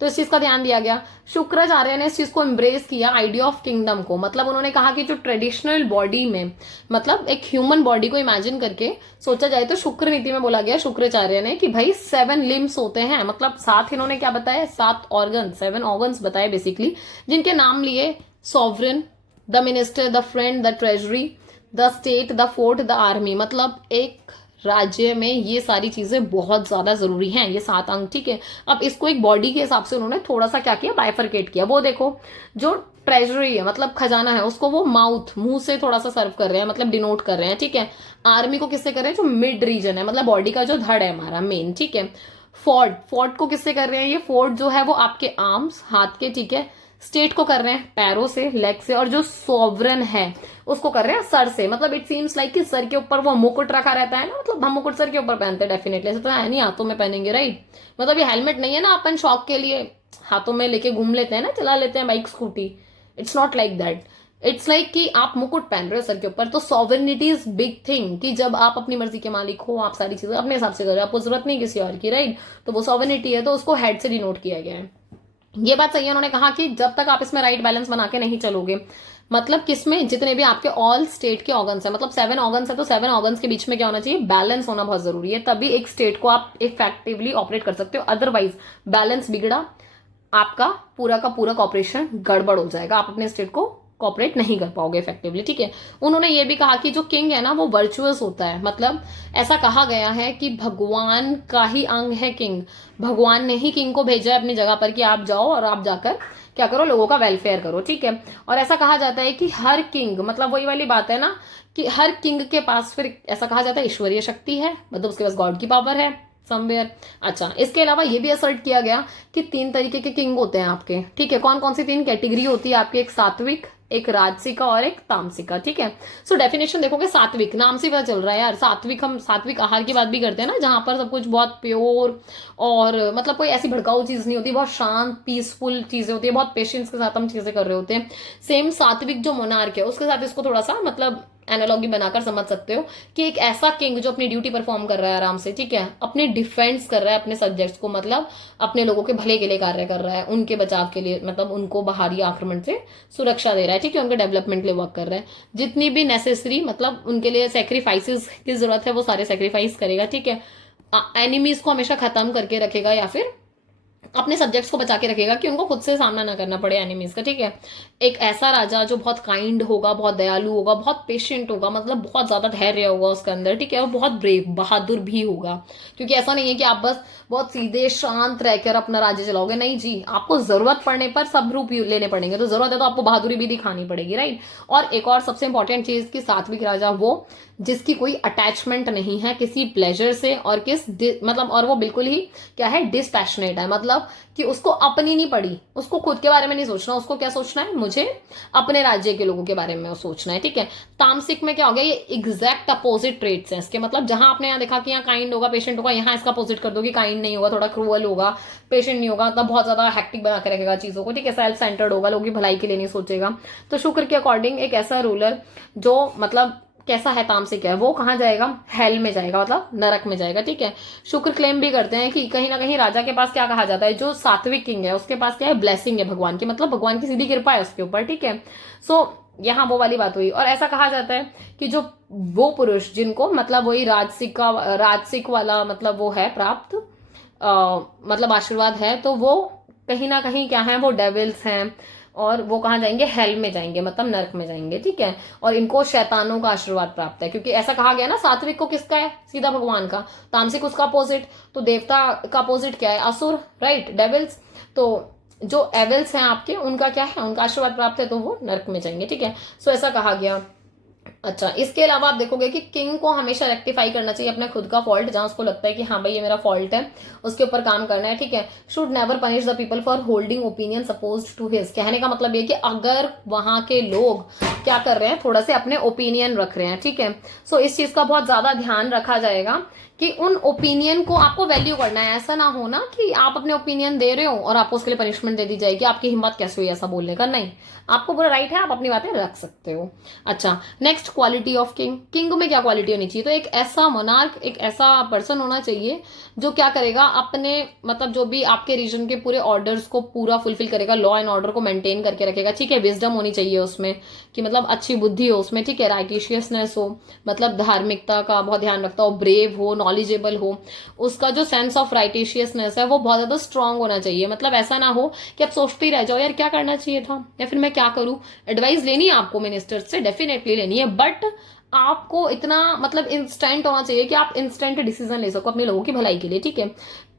तो इस चीज का ध्यान दिया गया। शुक्राचार्य ने इस चीज को एम्ब्रेस किया, आइडिया ऑफ किंगडम को। मतलब उन्होंने कहा कि जो ट्रेडिशनल बॉडी में, मतलब एक ह्यूमन बॉडी को इमेजिन करके सोचा जाए तो शुक्र नीति में बोला गया शुक्राचार्य ने कि भाई 7 लिम्स होते हैं। मतलब 7 इन्होंने क्या बताया? 7 ऑर्गन, 7 ऑर्गन्स बताए बेसिकली, जिनके नाम लिए sovereign, the minister, the friend, the treasury, the state, the fort, the army. मतलब एक राज्य में ये सारी चीजें बहुत ज्यादा जरूरी हैं, ये 7 अंग, ठीक है। अब इसको एक बॉडी के हिसाब से उन्होंने थोड़ा सा क्या किया? बाइफरकेट किया। वो देखो, जो ट्रेजरी है मतलब खजाना है, उसको वो माउथ, मुंह से थोड़ा सा सर्व कर रहे हैं, मतलब डिनोट कर रहे हैं, ठीक है। आर्मी को किससे कर रहे हैं? जो मिड रीजन है, मतलब बॉडी का जो धड़ है हमारा मेन, ठीक है। फोर्ट, फोर्ट को किससे कर रहे हैं? ये फोर्ट जो है वो आपके आर्म्स, हाथ के, ठीक है। स्टेट को कर रहे हैं पैरों से, लेग से। और जो सॉवरन है उसको कर रहे हैं सर से। मतलब इट सीम्स लाइक कि सर के ऊपर वो मुकुट रखा रहता है ना, मतलब हम मुकुट सर के ऊपर पहनते हैं डेफिनेटली, ऐसे तो है नहीं हाथों में पहनेंगे, राइट। मतलब ये हेलमेट नहीं है ना अपन शौक के लिए हाथों में लेके घूम लेते हैं ना, चला लेते हैं bike scooty. It's not like that. It's like कि आप मुकुट पहन रहे हो सर के ऊपर, तो सॉवरेनिटी इज बिग थिंग, कि जब आप अपनी मर्जी के मालिक हो, आप सारी चीजें अपने हिसाब से कर रहे हो, आपको जरूरत नहीं किसी और की, राइट। तो वो सॉवरेनिटी है, तो उसको हेड से डिनोट किया गया है। ये बात सही है, उन्होंने कहा कि जब तक आप इसमें राइट बैलेंस बना के नहीं चलोगे, मतलब किसमें, जितने भी आपके ऑल स्टेट के ऑर्गन्स है, मतलब 7 ऑर्गन्स है, तो 7 ऑर्गन्स के बीच में क्या होना चाहिए, बैलेंस होना बहुत जरूरी है, तभी एक स्टेट को आप इफेक्टिवली ऑपरेट कर सकते हो। अदरवाइज बैलेंस बिगड़ा, आपका पूरा का पूरा कॉपरेशन गड़बड़ हो जाएगा, आप अपने स्टेट को कॉपरेट नहीं कर पाओगे इफेक्टिवली, ठीक है। उन्होंने ये भी कहा कि जो किंग है ना वो वर्चुअस होता है, मतलब ऐसा कहा गया है कि भगवान का ही अंग है किंग। भगवान ने ही किंग को भेजा है अपनी जगह पर कि आप जाओ और आप जाकर क्या करो, लोगों का वेलफेयर करो, ठीक है। और ऐसा कहा जाता है कि हर किंग, मतलब वही वाली बात है ना कि हर किंग के पास, फिर ऐसा कहा जाता है ईश्वरीय शक्ति है, मतलब उसके पास गॉड की पावर है समवेयर। अच्छा, इसके अलावा ये भी असर्ट किया गया कि 3 तरीके के किंग होते हैं आपके, ठीक है। कौन कौन सी 3 कैटेगरी होती है आपकी, एक सात्विक, एक राजसिका और एक तामसिका, ठीक है। सो डेफिनेशन देखोगे, सात्विक नाम से पता चल रहा है यार, सात्विक, हम सात्विक आहार की बात भी करते हैं ना, जहां पर सब कुछ बहुत प्योर और मतलब कोई ऐसी भड़काऊ चीज नहीं होती, बहुत शांत पीसफुल चीजें होती है, बहुत पेशेंस के साथ हम चीजें कर रहे होते हैं। सेम सात्विक जो मोनार्क है, उसके साथ इसको थोड़ा सा मतलब एनालॉगी बनाकर समझ सकते हो कि एक ऐसा किंग जो अपनी ड्यूटी परफॉर्म कर रहा है आराम से, ठीक है, अपने डिफेंस कर रहा है अपने सब्जेक्ट्स को, मतलब अपने लोगों के भले के लिए कार्य कर रहा है, उनके बचाव के लिए, मतलब उनको बाहरी आक्रमण से सुरक्षा दे रहा है, ठीक है, उनके डेवलपमेंट के लिए वर्क कर रहा है। जितनी भी नेसेसरी मतलब उनके लिए सेक्रीफाइसेस की जरूरत है वो सारे सेक्रीफाइस करेगा, ठीक है। एनिमीज को हमेशा खत्म करके रखेगा या फिर अपने सब्जेक्ट्स को बचा के रखेगा कि उनको खुद से सामना ना करना पड़े एनिमीज का, ठीक है। एक ऐसा राजा जो बहुत काइंड होगा, बहुत दयालु होगा, बहुत पेशेंट होगा, मतलब बहुत ज्यादा धैर्य होगा उसके अंदर, ठीक है। वो बहुत ब्रेव बहादुर भी होगा, क्योंकि ऐसा नहीं है कि आप बस बहुत सीधे शांत रहकर अपना राज्य चलाओगे, नहीं जी, आपको जरूरत पड़ने पर सब रूप लेने पड़ेंगे, तो जरूरत है तो आपको बहादुरी भी दिखानी पड़ेगी, राइट। और एक और सबसे इंपॉर्टेंट चीज की सात्विक राजा वो जिसकी कोई अटैचमेंट नहीं है किसी प्लेजर से, और मतलब और वो बिल्कुल ही क्या है, डिस्पैशनेट है, मतलब कि उसको अपनी नहीं पड़ी, उसको खुद के बारे में नहीं सोचना, उसको क्या सोचना है, मुझे अपने राज्य के लोगों के बारे में सोचना है, ठीक है। तामसिक में क्या हो गया, ये एग्जैक्ट अपोजिट ट्रेट्स हैं इसके, मतलब जहां आपने यहाँ देखा कि यहाँ काइंड होगा, पेशेंट होगा, यहाँ इसका अपोजिट कर दो कि काइंड नहीं होगा, थोड़ा क्रूअल होगा, पेशेंट नहीं होगा, मतलब बहुत ज्यादा हेक्टिक बना के रखेगा चीजों को, ठीक है, सेल्फ सेंटर्ड होगा, लोगों की भलाई के लिए नहीं सोचेगा। तो शुक्र के अकॉर्डिंग एक ऐसा रूलर जो मतलब कैसा है, तामसिक है, वो कहाँ जाएगा, हेल में जाएगा, मतलब नरक में जाएगा, ठीक है। शुक्र क्लेम भी करते हैं कि कहीं ना कहीं राजा के पास क्या कहा जाता है, जो सात्विक किंग है उसके पास क्या है, ब्लेसिंग है भगवान की, मतलब भगवान की सीधी कृपा है उसके ऊपर, ठीक है। सो यहाँ वो वाली बात हुई। और ऐसा कहा जाता है कि जो वो पुरुष जिनको मतलब वही राजसिक वाला मतलब वो है प्राप्त मतलब आशीर्वाद है, तो वो कहीं ना कहीं क्या है, वो डेविल्स हैं, और वो कहाँ जाएंगे, हेल में जाएंगे, मतलब नरक में जाएंगे, ठीक है। और इनको शैतानों का आशीर्वाद प्राप्त है, क्योंकि ऐसा कहा गया ना, सात्विक को किसका है, सीधा भगवान का, तामसिक उसका अपोजिट, तो देवता का अपोजिट क्या है, असुर, राइट, डेविल्स। तो जो एविल्स हैं आपके, उनका क्या है, उनका आशीर्वाद प्राप्त है, तो वो नरक में जाएंगे, ठीक है। सो ऐसा कहा गया। अच्छा, इसके अलावा आप देखोगे कि किंग को हमेशा रेक्टिफाई करना चाहिए अपना खुद का फॉल्ट, जहां उसको लगता है कि हाँ भाई ये मेरा फॉल्ट है, उसके ऊपर काम करना है, ठीक है। Should never punish the people for holding opinion opposed to his. कहने का मतलब ये कि अगर वहां के लोग क्या कर रहे हैं, थोड़ा से अपने ओपिनियन रख रहे हैं, ठीक है, सो इस चीज का बहुत ज्यादा ध्यान रखा जाएगा कि उन ओपिनियन को आपको वैल्यू करना है। ऐसा ना हो ना कि आप अपने ओपिनियन दे रहे हो और आपको उसके लिए पनिशमेंट दे दी जाएगी, आपकी हिम्मत कैसे हुई ऐसा बोलने का, नहीं, आपको पूरा राइट है, आप अपनी बातें रख सकते हो। अच्छा, next quality of king. King में क्या क्वालिटी होनी चाहिए, तो एक ऐसा मोनार्क, एक ऐसा पर्सन होना चाहिए जो क्या करेगा, अपने मतलब जो भी आपके रीजन के पूरे ऑर्डर्स को पूरा फुलफिल करेगा, लॉ एंड ऑर्डर को मेंटेन करके रखेगा, ठीक है। विजडम होनी चाहिए उसमें, कि मतलब अच्छी बुद्धि हो उसमें, ठीक है। राइटिशियसनेस हो, मतलब धार्मिकता का बहुत ध्यान रखता हो, ब्रेव हो, नॉलेजेबल हो, उसका जो सेंस ऑफ राइटिशियसनेस है वो बहुत ज्यादा स्ट्रांग होना चाहिए। मतलब ऐसा ना हो कि आप सोचते ही रह जाओ यार क्या करना चाहिए था, या फिर मैं क्या करूं। एडवाइस लेनी है आपको मिनिस्टर से, डेफिनेटली लेनी है, बट आपको इतना मतलब इंस्टेंट होना चाहिए कि आप इंस्टेंट डिसीजन ले सको अपने लोगों की भलाई के लिए, ठीक है।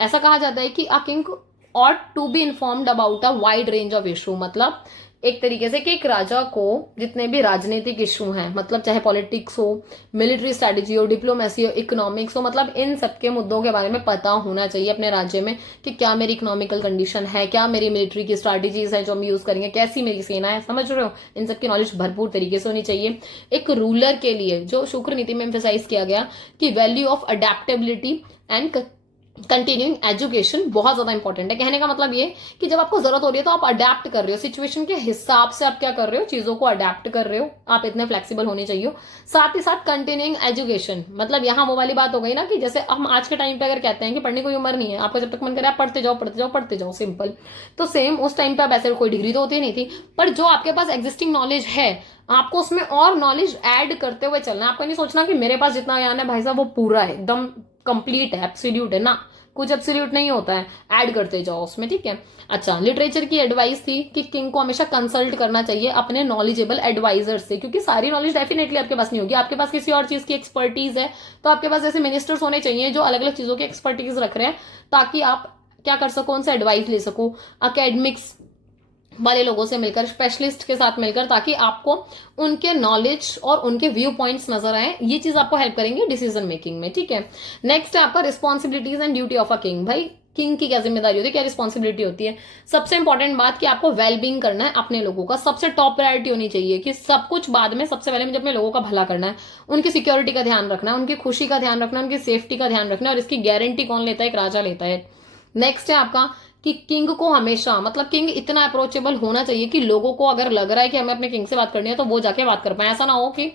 ऐसा कहा जाता है कि a king ought to be informed about a wide range of issue, मतलब एक तरीके से कि एक राजा को जितने भी राजनीतिक इशू हैं, मतलब चाहे पॉलिटिक्स हो, मिलिट्री स्ट्रेटेजी हो, डिप्लोमेसी हो, इकोनॉमिक्स हो, मतलब इन सबके मुद्दों के बारे में पता होना चाहिए अपने राज्य में कि क्या मेरी इकोनॉमिकल कंडीशन है, क्या मेरी मिलिट्री की स्ट्रैटेजीज है जो हम यूज करेंगे, कैसी मेरी सेना है, समझ रहे हो, इन सबकी नॉलेज भरपूर तरीके से होनी चाहिए। एक रूलर के लिए जो शुक्र नीति में एम्फेसाइज किया गया कि value of adaptability and continuing education बहुत ज्यादा इंपॉर्टेंट है। कहने का मतलब ये कि जब आपको जरूरत हो रही है तो आप अडेप्ट कर रहे हो, सिचुएशन के हिसाब से आप क्या कर रहे हो, चीजों को अडेप्ट कर रहे हो, आप इतने फ्लेक्सिबल होने चाहिए। साथ ही साथ कंटिन्यूइंग एजुकेशन, मतलब यहाँ वो वाली बात हो गई ना कि जैसे हम आज के टाइम पे अगर कहते हैं कि पढ़ने की कोई उम्र नहीं है, आपको जब तक मन करे आप पढ़ते जाओ पढ़ते जाओ पढ़ते जाओ, सिंपल। तो सेम उस टाइम पे आप ऐसे कोई डिग्री तो होती नहीं थी, पर जो आपके पास एग्जिस्टिंग नॉलेज है आपको उसमें और नॉलेज ऐड करते हुए चलना है। आपको नहीं सोचना कि मेरे पास जितना ज्ञान है भाई साहब वो पूरा है, एकदम कंप्लीट है, एब्सोल्यूट है ना, कुछ एब्सोल्यूट नहीं होता है, ऐड करते जाओ उसमें, ठीक है। अच्छा, लिटरेचर की एडवाइस थी कि किंग को हमेशा कंसल्ट करना चाहिए अपने नॉलेजेबल एडवाइजर से, क्योंकि सारी नॉलेज डेफिनेटली आपके पास नहीं होगी, आपके पास किसी और चीज की एक्सपर्टीज है, तो आपके पास ऐसे मिनिस्टर्स होने चाहिए जो अलग अलग चीजों की एक्सपर्टीज रख रहे हैं, ताकि आप क्या कर सको, उनसे एडवाइस ले सको, अकेडमिक्स वाले लोगों से मिलकर, स्पेशलिस्ट के साथ मिलकर, ताकि आपको उनके नॉलेज और उनके व्यू पॉइंट्स नजर आए। ये चीज आपको हेल्प करेंगे डिसीजन मेकिंग में, ठीक है। नेक्स्ट है आपका responsibilities and duty of a king. भाई किंग की क्या जिम्मेदारी होती है, क्या रिस्पॉन्सिबिलिटी होती है? सबसे इंपॉर्टेंट बात कि आपको वेलबींग करना है अपने लोगों का, सबसे टॉप प्रायोरिटी होनी चाहिए कि सब कुछ बाद में, सबसे पहले मुझे अपने लोगों का भला करना है, उनकी सिक्योरिटी का ध्यान रखना है, उनकी खुशी का ध्यान रखना है, उनकी सेफ्टी का ध्यान रखना है, और इसकी गारंटी कौन लेता है? एक राजा लेता है। नेक्स्ट है आपका कि किंग को हमेशा, मतलब किंग इतना अप्रोचेबल होना चाहिए कि लोगों को अगर लग रहा है कि हमें अपने किंग से बात करनी है तो वो जाके बात कर पाए। ऐसा ना हो कि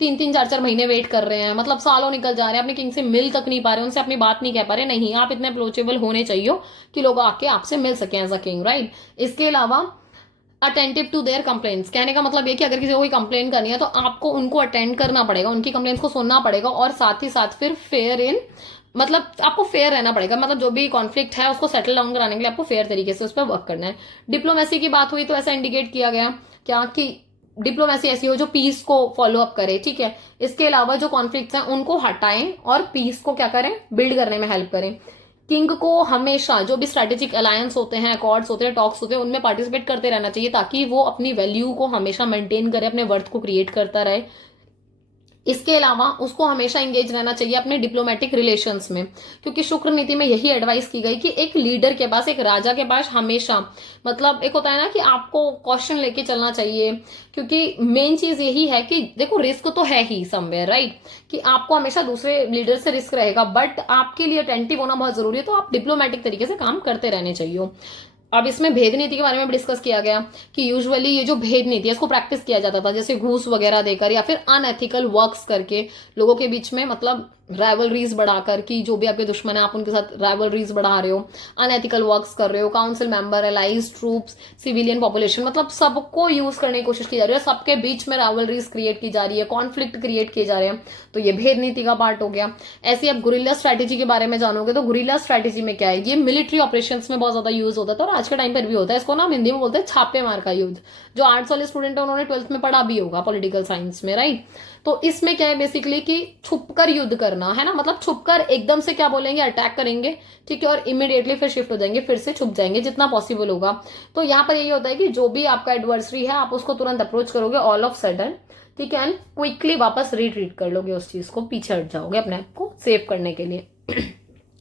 3-3 4-4 महीने वेट कर रहे हैं, मतलब सालों निकल जा रहे हैं, अपने किंग से मिल तक नहीं पा रहे, उनसे अपनी बात नहीं कह पा रहे। नहीं, आप इतने अप्रोचेबल होने चाहिए कि लोग आके आपसे मिल सके एज अ किंग, राइट। इसके अलावा अटेंटिव टू देयर कंप्लेंट्स, कहने का मतलब ये कि अगर किसी को कोई कंप्लेन करनी है तो आपको उनको अटेंड करना पड़ेगा, उनकी कंप्लेंट्स को सुनना पड़ेगा, और साथ ही साथ फिर फेयर इन, मतलब आपको फेयर रहना पड़ेगा, मतलब जो भी कॉन्फ्लिक्ट है उसको सेटल डाउन कराने के लिए आपको फेयर तरीके से उस पर वर्क करना है। डिप्लोमेसी की बात हुई तो ऐसा इंडिकेट किया गया क्या कि डिप्लोमेसी ऐसी हो जो पीस को फॉलो अप करे, ठीक है। इसके अलावा जो कॉन्फ्लिक्ट्स हैं उनको हटाएं और पीस को क्या करें, बिल्ड करने में हेल्प करें। किंग को हमेशा जो भी स्ट्रेटेजिक अलायंस होते हैं, अकॉर्ड्स होते हैं, टॉक्स होते हैं, उनमें पार्टिसिपेट करते रहना चाहिए, ताकि वो अपनी वैल्यू को हमेशा मेंटेन करे, अपने वर्थ को क्रिएट करता रहे। इसके अलावा उसको हमेशा एंगेज रहना चाहिए अपने डिप्लोमेटिक रिलेशंस में, क्योंकि शुक्र नीति में यही एडवाइस की गई कि एक लीडर के पास, एक राजा के पास हमेशा, मतलब एक होता है ना कि आपको कॉशन लेके चलना चाहिए, क्योंकि मेन चीज यही है कि देखो रिस्क तो है ही समवेयर, राइट, कि आपको हमेशा दूसरे लीडर से रिस्क रहेगा, बट आपके लिए अटेंटिव होना बहुत जरूरी है, तो आप डिप्लोमेटिक तरीके से काम करते रहने चाहिए। अब इसमें भेद नीति के बारे में भी डिस्कस किया गया कि यूजुअली ये जो भेद नीति है इसको प्रैक्टिस किया जाता था, जैसे घूस वगैरह देकर या फिर अनएथिकल वर्क्स करके लोगों के बीच में, मतलब राइवलरीज बढ़ाकर, कि जो भी आपके दुश्मन है आप उनके साथ राइवलरीज बढ़ा रहे हो, अनएथिकल वर्क्स कर रहे हो, council member, allies troops, civilian population, मतलब सबको यूज करने की कोशिश की जा रही है, सबके बीच में राइवलरीज क्रिएट की जा रही है, कॉन्फ्लिक्ट क्रिएट किए जा रहे हैं, तो ये भेद नीति का पार्ट हो गया। ऐसे आप गुरिल्ला स्ट्रैटेजी के बारे में जानोगे तो गुरिल्ला स्ट्रैटेजी में क्या है, ये मिलिट्री ऑपरेशन में बहुत ज्यादा यूज होता था और आज के टाइम पर भी होता है। इसको ना हम हिंदी में बोलते हैं छापे मार का युद्ध। जो आर्ट्स वाले स्टूडेंट है उन्होंने 12th में पढ़ा भी होगा पॉलिटिकल साइंस में, राइट। तो इसमें क्या है बेसिकली कि छुपकर युद्ध करना है ना, मतलब छुपकर एकदम से क्या बोलेंगे, अटैक करेंगे, ठीक है, और इमीडिएटली फिर शिफ्ट हो जाएंगे, फिर से छुप जाएंगे जितना पॉसिबल होगा। तो यहाँ पर यही होता है कि जो भी आपका एडवर्सरी है आप उसको तुरंत अप्रोच करोगे ऑल ऑफ सडन, ठीक है, एंड क्विकली वापस रिट्रीट कर लोगे, उस चीज को पीछे हट जाओगे अपने आप को सेव करने के लिए।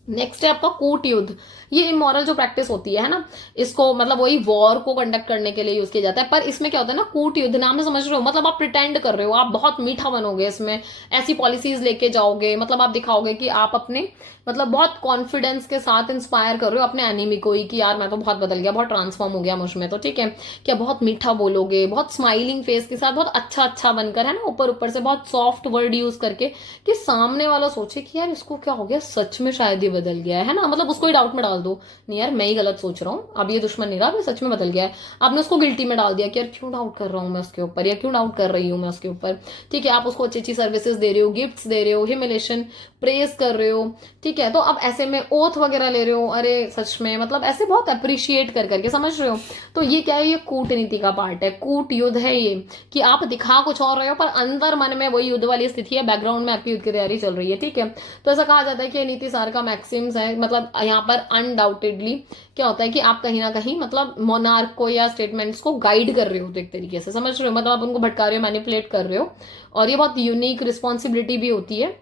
नेक्स्ट है आपका कूट युद्ध। ये इमोरल जो प्रैक्टिस होती है ना, इसको मतलब वही वॉर को कंडक्ट करने के लिए यूज किया जाता है, पर इसमें क्या होता है ना, कूट युद्ध नाम में समझ रहे हो, मतलब आप प्रिटेंड कर रहे हो, आप बहुत मीठा बनोगे इसमें, ऐसी पॉलिसीज लेके जाओगे, मतलब आप दिखाओगे कि आप अपने, मतलब बहुत कॉन्फिडेंस के साथ इंस्पायर कर रहे हो अपने एनिमी को ही कि यार मैं तो बहुत बदल गया, बहुत ट्रांसफॉर्म हो गया मुझ में, तो ठीक है, क्या बहुत मीठा बोलोगे, बहुत स्माइलिंग फेस के साथ, बहुत अच्छा अच्छा बनकर, है ना, ऊपर ऊपर से बहुत सॉफ्ट वर्ड यूज करके, कि सामने वाला सोचे कि यार इसको क्या हो गया, सच में शायद ये बदल गया है ना, मतलब उसको ही डाउट में डाल दो, नहीं यार मैं ही गलत सोच रहा हूँ, अब ये दुश्मन नहीं रहा, अब सच में बदल गया है। आपने उसको गिल्टी में डाल दिया कि यार क्यों डाउट कर रहा हूँ मैं उसके ऊपर, या क्यों डाउट कर रही हूँ मैं उसके ऊपर, ठीक है। आप उसको अच्छी अच्छी सर्विसेज दे रहे हो, गिफ्ट्स दे रहे हो, ह्यूमिलेशन, प्रेज कर रहे हो, ठीक है। तो अब ऐसे में ओथ वगैरह ले रहे हो, अरे सच में, मतलब ऐसे बहुत अप्रिशिएट कर करके, समझ रहे हो। तो ये क्या है, ये कूटनीति का पार्ट है, कूट युद्ध है ये, कि आप दिखा कुछ और रहे हो पर अंदर मन में वही युद्ध वाली स्थिति है, बैकग्राउंड में आपकी युद्ध की तैयारी चल रही है, ठीक है। तो ऐसा कहा जाता है कि नीति सार का मैक्सिम्स है, मतलब यहाँ पर अनडाउटेडली क्या होता है कि आप कहीं ना कहीं मतलब मोनार्क को या स्टेटमेंट्स को गाइड कर रहे हो, तो एक तरीके से समझ रहे हो, मतलब आप उनको भटका रहे हो, मैनिपुलेट कर रहे हो, और ये बहुत यूनिक रिस्पॉन्सिबिलिटी भी होती है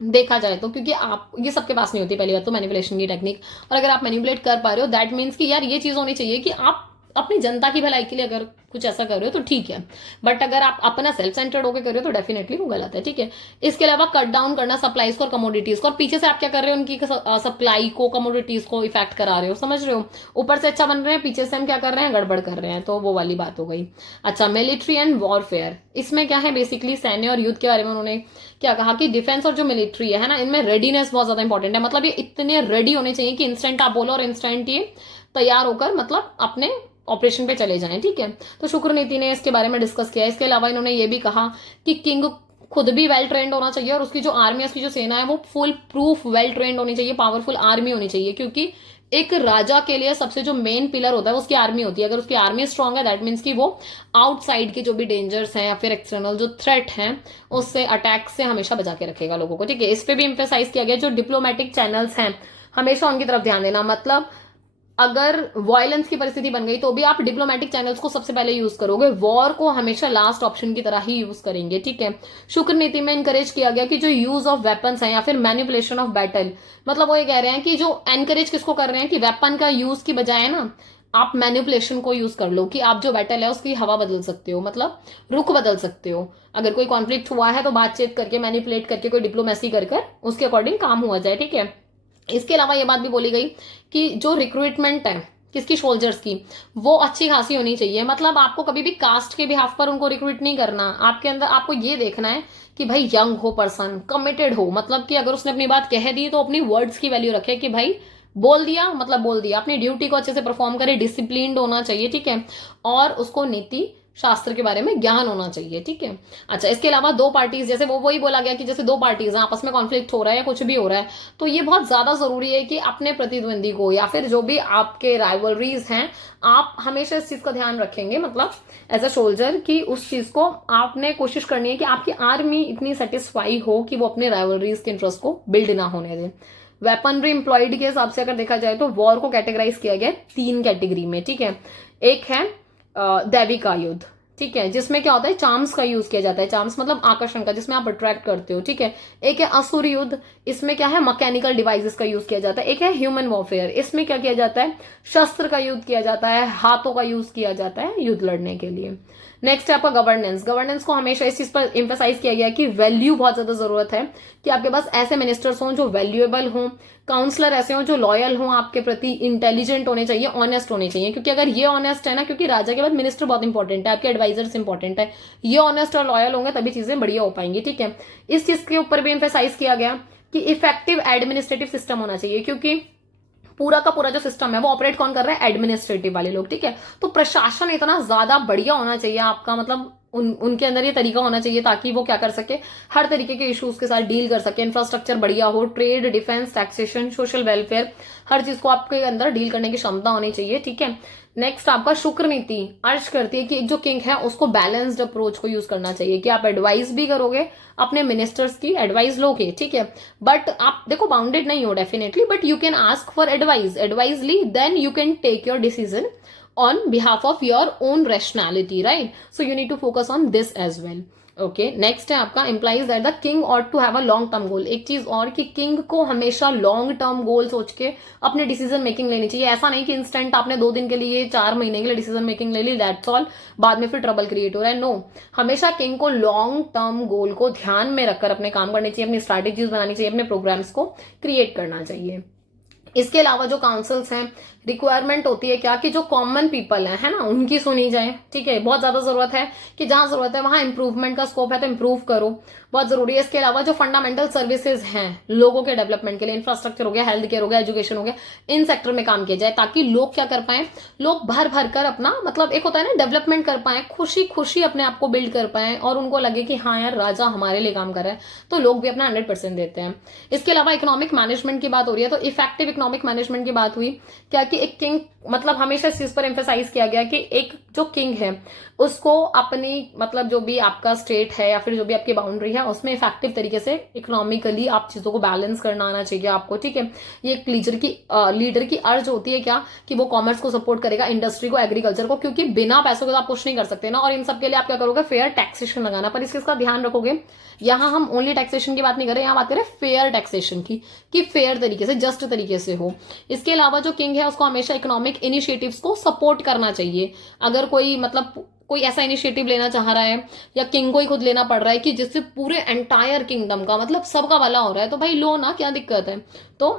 देखा जाए तो, क्योंकि आप ये सबके पास नहीं होती, पहली बात तो मैनिपुलेशन की टेक्निक, और अगर आप मैनिपुलेट कर पा रहे हो दैट मीन्स कि यार ये चीज होनी चाहिए कि आप अपनी जनता की भलाई के लिए अगर कुछ ऐसा कर रहे हो तो ठीक है, बट अगर आप अपना सेल्फ सेंटर्ड होकर कर रहे हो तो डेफिनेटली वो गलत है, ठीक है। इसके अलावा कट डाउन करना सप्लाईज को और कमोडिटीज को, और पीछे से आप क्या कर रहे हो, उनकी सप्लाई को, कमोडिटीज को इफेक्ट करा रहे हो, समझ रहे हो। ऊपर से अच्छा बन रहे हैं, पीछे से हम क्या कर रहे हैं, गड़बड़ कर रहे हैं, तो वो वाली बात हो गई। अच्छा, मिलिट्री एंड वॉरफेयर, इसमें क्या है बेसिकली सैन्य और युद्ध के बारे में उन्होंने क्या कहा कि डिफेंस और जो मिलिट्री है ना, इनमें रेडीनेस बहुत ज्यादा इंपॉर्टेंट है। मतलब ये इतने रेडी होने चाहिए कि इंस्टेंट आप बोलो और इंस्टेंट ये तैयार होकर मतलब अपने ऑपरेशन पे चले जाएं, ठीक है। तो शुक्र नीति ने इसके बारे में डिस्कस किया। इसके अलावा इन्होंने ये भी कहा कि किंग खुद भी वेल ट्रेंड होना चाहिए और उसकी जो आर्मी है, उसकी जो सेना है वो फुल प्रूफ वेल ट्रेंड होनी चाहिए, पावरफुल आर्मी होनी चाहिए, क्योंकि एक राजा के लिए सबसे जो मेन पिलर होता है उसकी आर्मी होती है। अगर उसकी आर्मी स्ट्रांग है दैट मीन्स कि वो आउटसाइड के जो भी डेंजर्स हैं या फिर एक्सटर्नल जो थ्रेट हैं उससे, अटैक से हमेशा बचा के रखेगा लोगों को, ठीक है। इस पे भी एम्फेसाइज किया गया जो डिप्लोमेटिक चैनल्स हैं हमेशा उनकी तरफ ध्यान देना। मतलब अगर वायलेंस की परिस्थिति बन गई तो भी आप डिप्लोमेटिक चैनल्स को सबसे पहले यूज करोगे, वॉर को हमेशा लास्ट ऑप्शन की तरह ही यूज करेंगे, ठीक है। शुक्र नीति में इनकरेज किया गया कि जो यूज ऑफ वेपन्स है या फिर मैनिपुलेशन ऑफ बैटल, मतलब वो ये कह रहे हैं कि जो एनकरेज किसको कर रहे हैं कि वेपन का यूज की बजाय ना आप मैनिपुलेशन को यूज कर लो, कि आप जो बैटल है उसकी हवा बदल सकते हो, मतलब रुख बदल सकते हो। अगर कोई कॉन्फ्लिक्ट हुआ है तो बातचीत करके, मैनिपुलेट करके, कोई डिप्लोमेसी कर उसके अकॉर्डिंग काम हुआ जाए, ठीक है। इसके अलावा ये बात भी बोली गई कि जो रिक्रूटमेंट है किसकी, सोल्जर्स की, वो अच्छी खासी होनी चाहिए। मतलब आपको कभी भी कास्ट के बिहाफ पर उनको रिक्रूट नहीं करना, आपके अंदर आपको ये देखना है कि भाई यंग हो पर्सन, कमिटेड हो, मतलब कि अगर उसने अपनी बात कह दी तो अपनी वर्ड्स की वैल्यू रखे कि भाई बोल दिया मतलब बोल दिया, अपनी ड्यूटी को अच्छे से परफॉर्म करे, डिसिप्लिन्ड होना चाहिए, ठीक है। और उसको नीति शास्त्र के बारे में ज्ञान होना चाहिए, ठीक है। अच्छा, इसके अलावा दो पार्टीज, जैसे वो वही बोला गया कि जैसे दो पार्टीज हैं आपस में कॉन्फ्लिक्ट हो रहा है या कुछ भी हो रहा है, तो ये बहुत ज्यादा जरूरी है कि अपने प्रतिद्वंदी को या फिर जो भी आपके राइवलरीज हैं, आप हमेशा इस चीज का ध्यान रखेंगे, मतलब एज अ सोल्जर, कि उस चीज को आपने कोशिश करनी है कि आपकी आर्मी इतनी सेटिस्फाई हो कि वो अपने राइवलरीज के इंटरेस्ट को बिल्ड ना होने दे। वेपनरी एम्प्लॉयड के हिसाब से अगर देखा जाए तो वॉर को कैटेगराइज किया गया 3 कैटेगरी में, ठीक है। एक है दैविक युद्ध, ठीक है, जिसमें क्या होता है, चार्म्स का यूज किया जाता है, चार्म्स मतलब आकर्षण का, जिसमें आप अट्रैक्ट करते हो, ठीक है। एक है असुर युद्ध, इसमें क्या है, मैकेनिकल डिवाइसेस का यूज किया जाता है। एक है ह्यूमन वॉरफेयर, इसमें क्या किया जाता है, शस्त्र का यूज किया जाता है, हाथों का यूज किया जाता है युद्ध लड़ने के लिए। नेक्स्ट है आपका गवर्नेंस। गवर्नेंस को हमेशा इस चीज पर एम्फेसाइज किया गया कि वैल्यू बहुत ज्यादा जरूरत है कि आपके पास ऐसे मिनिस्टर्स हों जो वैल्यूएबल हों, काउंसलर ऐसे हों जो लॉयल हों आपके प्रति, इंटेलिजेंट होने चाहिए, ऑनेस्ट होने चाहिए, क्योंकि अगर ये ऑनेस्ट है ना, क्योंकि राजा के बाद मिनिस्टर बहुत इंपॉर्टेंट है, आपके एडवाइजर्स इंपॉर्टेंट है, ये ऑनेस्ट और लॉयल होंगे तभी चीजें बढ़िया हो पाएंगी, ठीक है। इस चीज के ऊपर भी एम्फेसाइज किया गया कि इफेक्टिव एडमिनिस्ट्रेटिव सिस्टम होना चाहिए, क्योंकि पूरा का पूरा जो सिस्टम है वो ऑपरेट कौन कर रहा है, एडमिनिस्ट्रेटिव वाले लोग, ठीक है। तो प्रशासन इतना ज्यादा बढ़िया होना चाहिए आपका, मतलब उनके अंदर ये तरीका होना चाहिए ताकि वो क्या कर सके, हर तरीके के इश्यूज के साथ डील कर सके, इंफ्रास्ट्रक्चर बढ़िया हो, trade, defence, taxation, social welfare, हर चीज को आपके अंदर डील करने की क्षमता होनी चाहिए, ठीक है। नेक्स्ट आपका शुक्र नीति अर्ज करती है कि जो किंग है उसको बैलेंस्ड अप्रोच को यूज करना चाहिए, कि आप एडवाइस भी करोगे, अपने मिनिस्टर्स की एडवाइस लोगे, ठीक है, बट आप देखो बाउंडेड नहीं हो definitely, but you can ask for advice ली, then you can take your decision on behalf of your own rationality, right? So you need to focus on this as well. Okay, next है आपका implies that the king ought to have a long term goal। एक चीज और कि king को हमेशा long term goal सोच के अपने डिसीजन मेकिंग लेनी चाहिए। ऐसा नहीं कि इंस्टेंट आपने 2 दिन के लिए 4 महीने के लिए डिसीजन मेकिंग ले ली, दैट्स ऑल, बाद में फिर ट्रबल क्रिएट हो रहा है। नो, हमेशा किंग को लॉन्ग टर्म गोल को ध्यान में रखकर अपने काम करने चाहिए, अपनी स्ट्रैटेजीज बनानी चाहिए, अपने प्रोग्राम्स को क्रिएट करना चाहिए। इसके अलावा जो काउंसिल्स हैं, रिक्वायरमेंट होती है क्या कि जो कॉमन पीपल है ना, उनकी सुनी जाए, ठीक है। बहुत ज्यादा जरूरत है कि जहां जरूरत है वहां इंप्रूवमेंट का स्कोप है तो इंप्रूव करो, बहुत जरूरी है। इसके अलावा जो फंडामेंटल सर्विसेज हैं लोगों के डेवलपमेंट के लिए, इंफ्रास्ट्रक्चर हो गया, हेल्थ केयर हो गया, एजुकेशन हो गया, इन सेक्टर में काम किया जाए ताकि लोग क्या कर पाए, लोग भर भर कर अपना, मतलब एक होता है ना, डेवलपमेंट कर पाए, खुशी खुशी अपने आप को बिल्ड कर पाए और उनको लगे कि हाँ यार राजा हमारे लिए काम कर रहा है, तो लोग भी अपना 100% देते हैं। इसके अलावा इकोनॉमिक मैनेजमेंट की बात हो रही है, तो इफेक्टिव इकोनॉमिक मैनेजमेंट की बात हुई क्या कि एक किंग, मतलब हमेशा इस चीज पर एम्फेसाइज किया गया कि एक जो किंग है उसको अपनी, मतलब जो भी आपका स्टेट है या फिर जो भी आपकी बाउंड्री है उसमें इफेक्टिव तरीके से इकोनॉमिकली आप चीजों को बैलेंस करना आना चाहिए आपको, ठीक है। ये एक लीडर की अर्ज होती है क्या कि वो कॉमर्स को सपोर्ट करेगा, इंडस्ट्री को, एग्रीकल्चर को, क्योंकि बिना पैसों के तो आप कुछ नहीं कर सकते ना। और इन सब के लिए आप क्या करोगे, फेयर टैक्सेशन लगाना, पर इस चीज का ध्यान रखोगे, यहाँ हम ओनली टैक्सेशन की बात नहीं कर रहे, यहाँ बात करें फेयर टैक्सेशन की, कि फेयर तरीके से, जस्ट तरीके से हो। इसके अलावा जो किंग है उसको हमेशा इकोनॉमिक इनिशिएटिव्स को सपोर्ट करना चाहिए। अगर कोई मतलब कोई ऐसा इनिशिएटिव लेना चाह रहा है या किंग को ही खुद लेना पड़ रहा है कि जिससे पूरे एंटायर किंगडम का मतलब सबका भला हो रहा है, तो भाई लो ना, क्या दिक्कत है। तो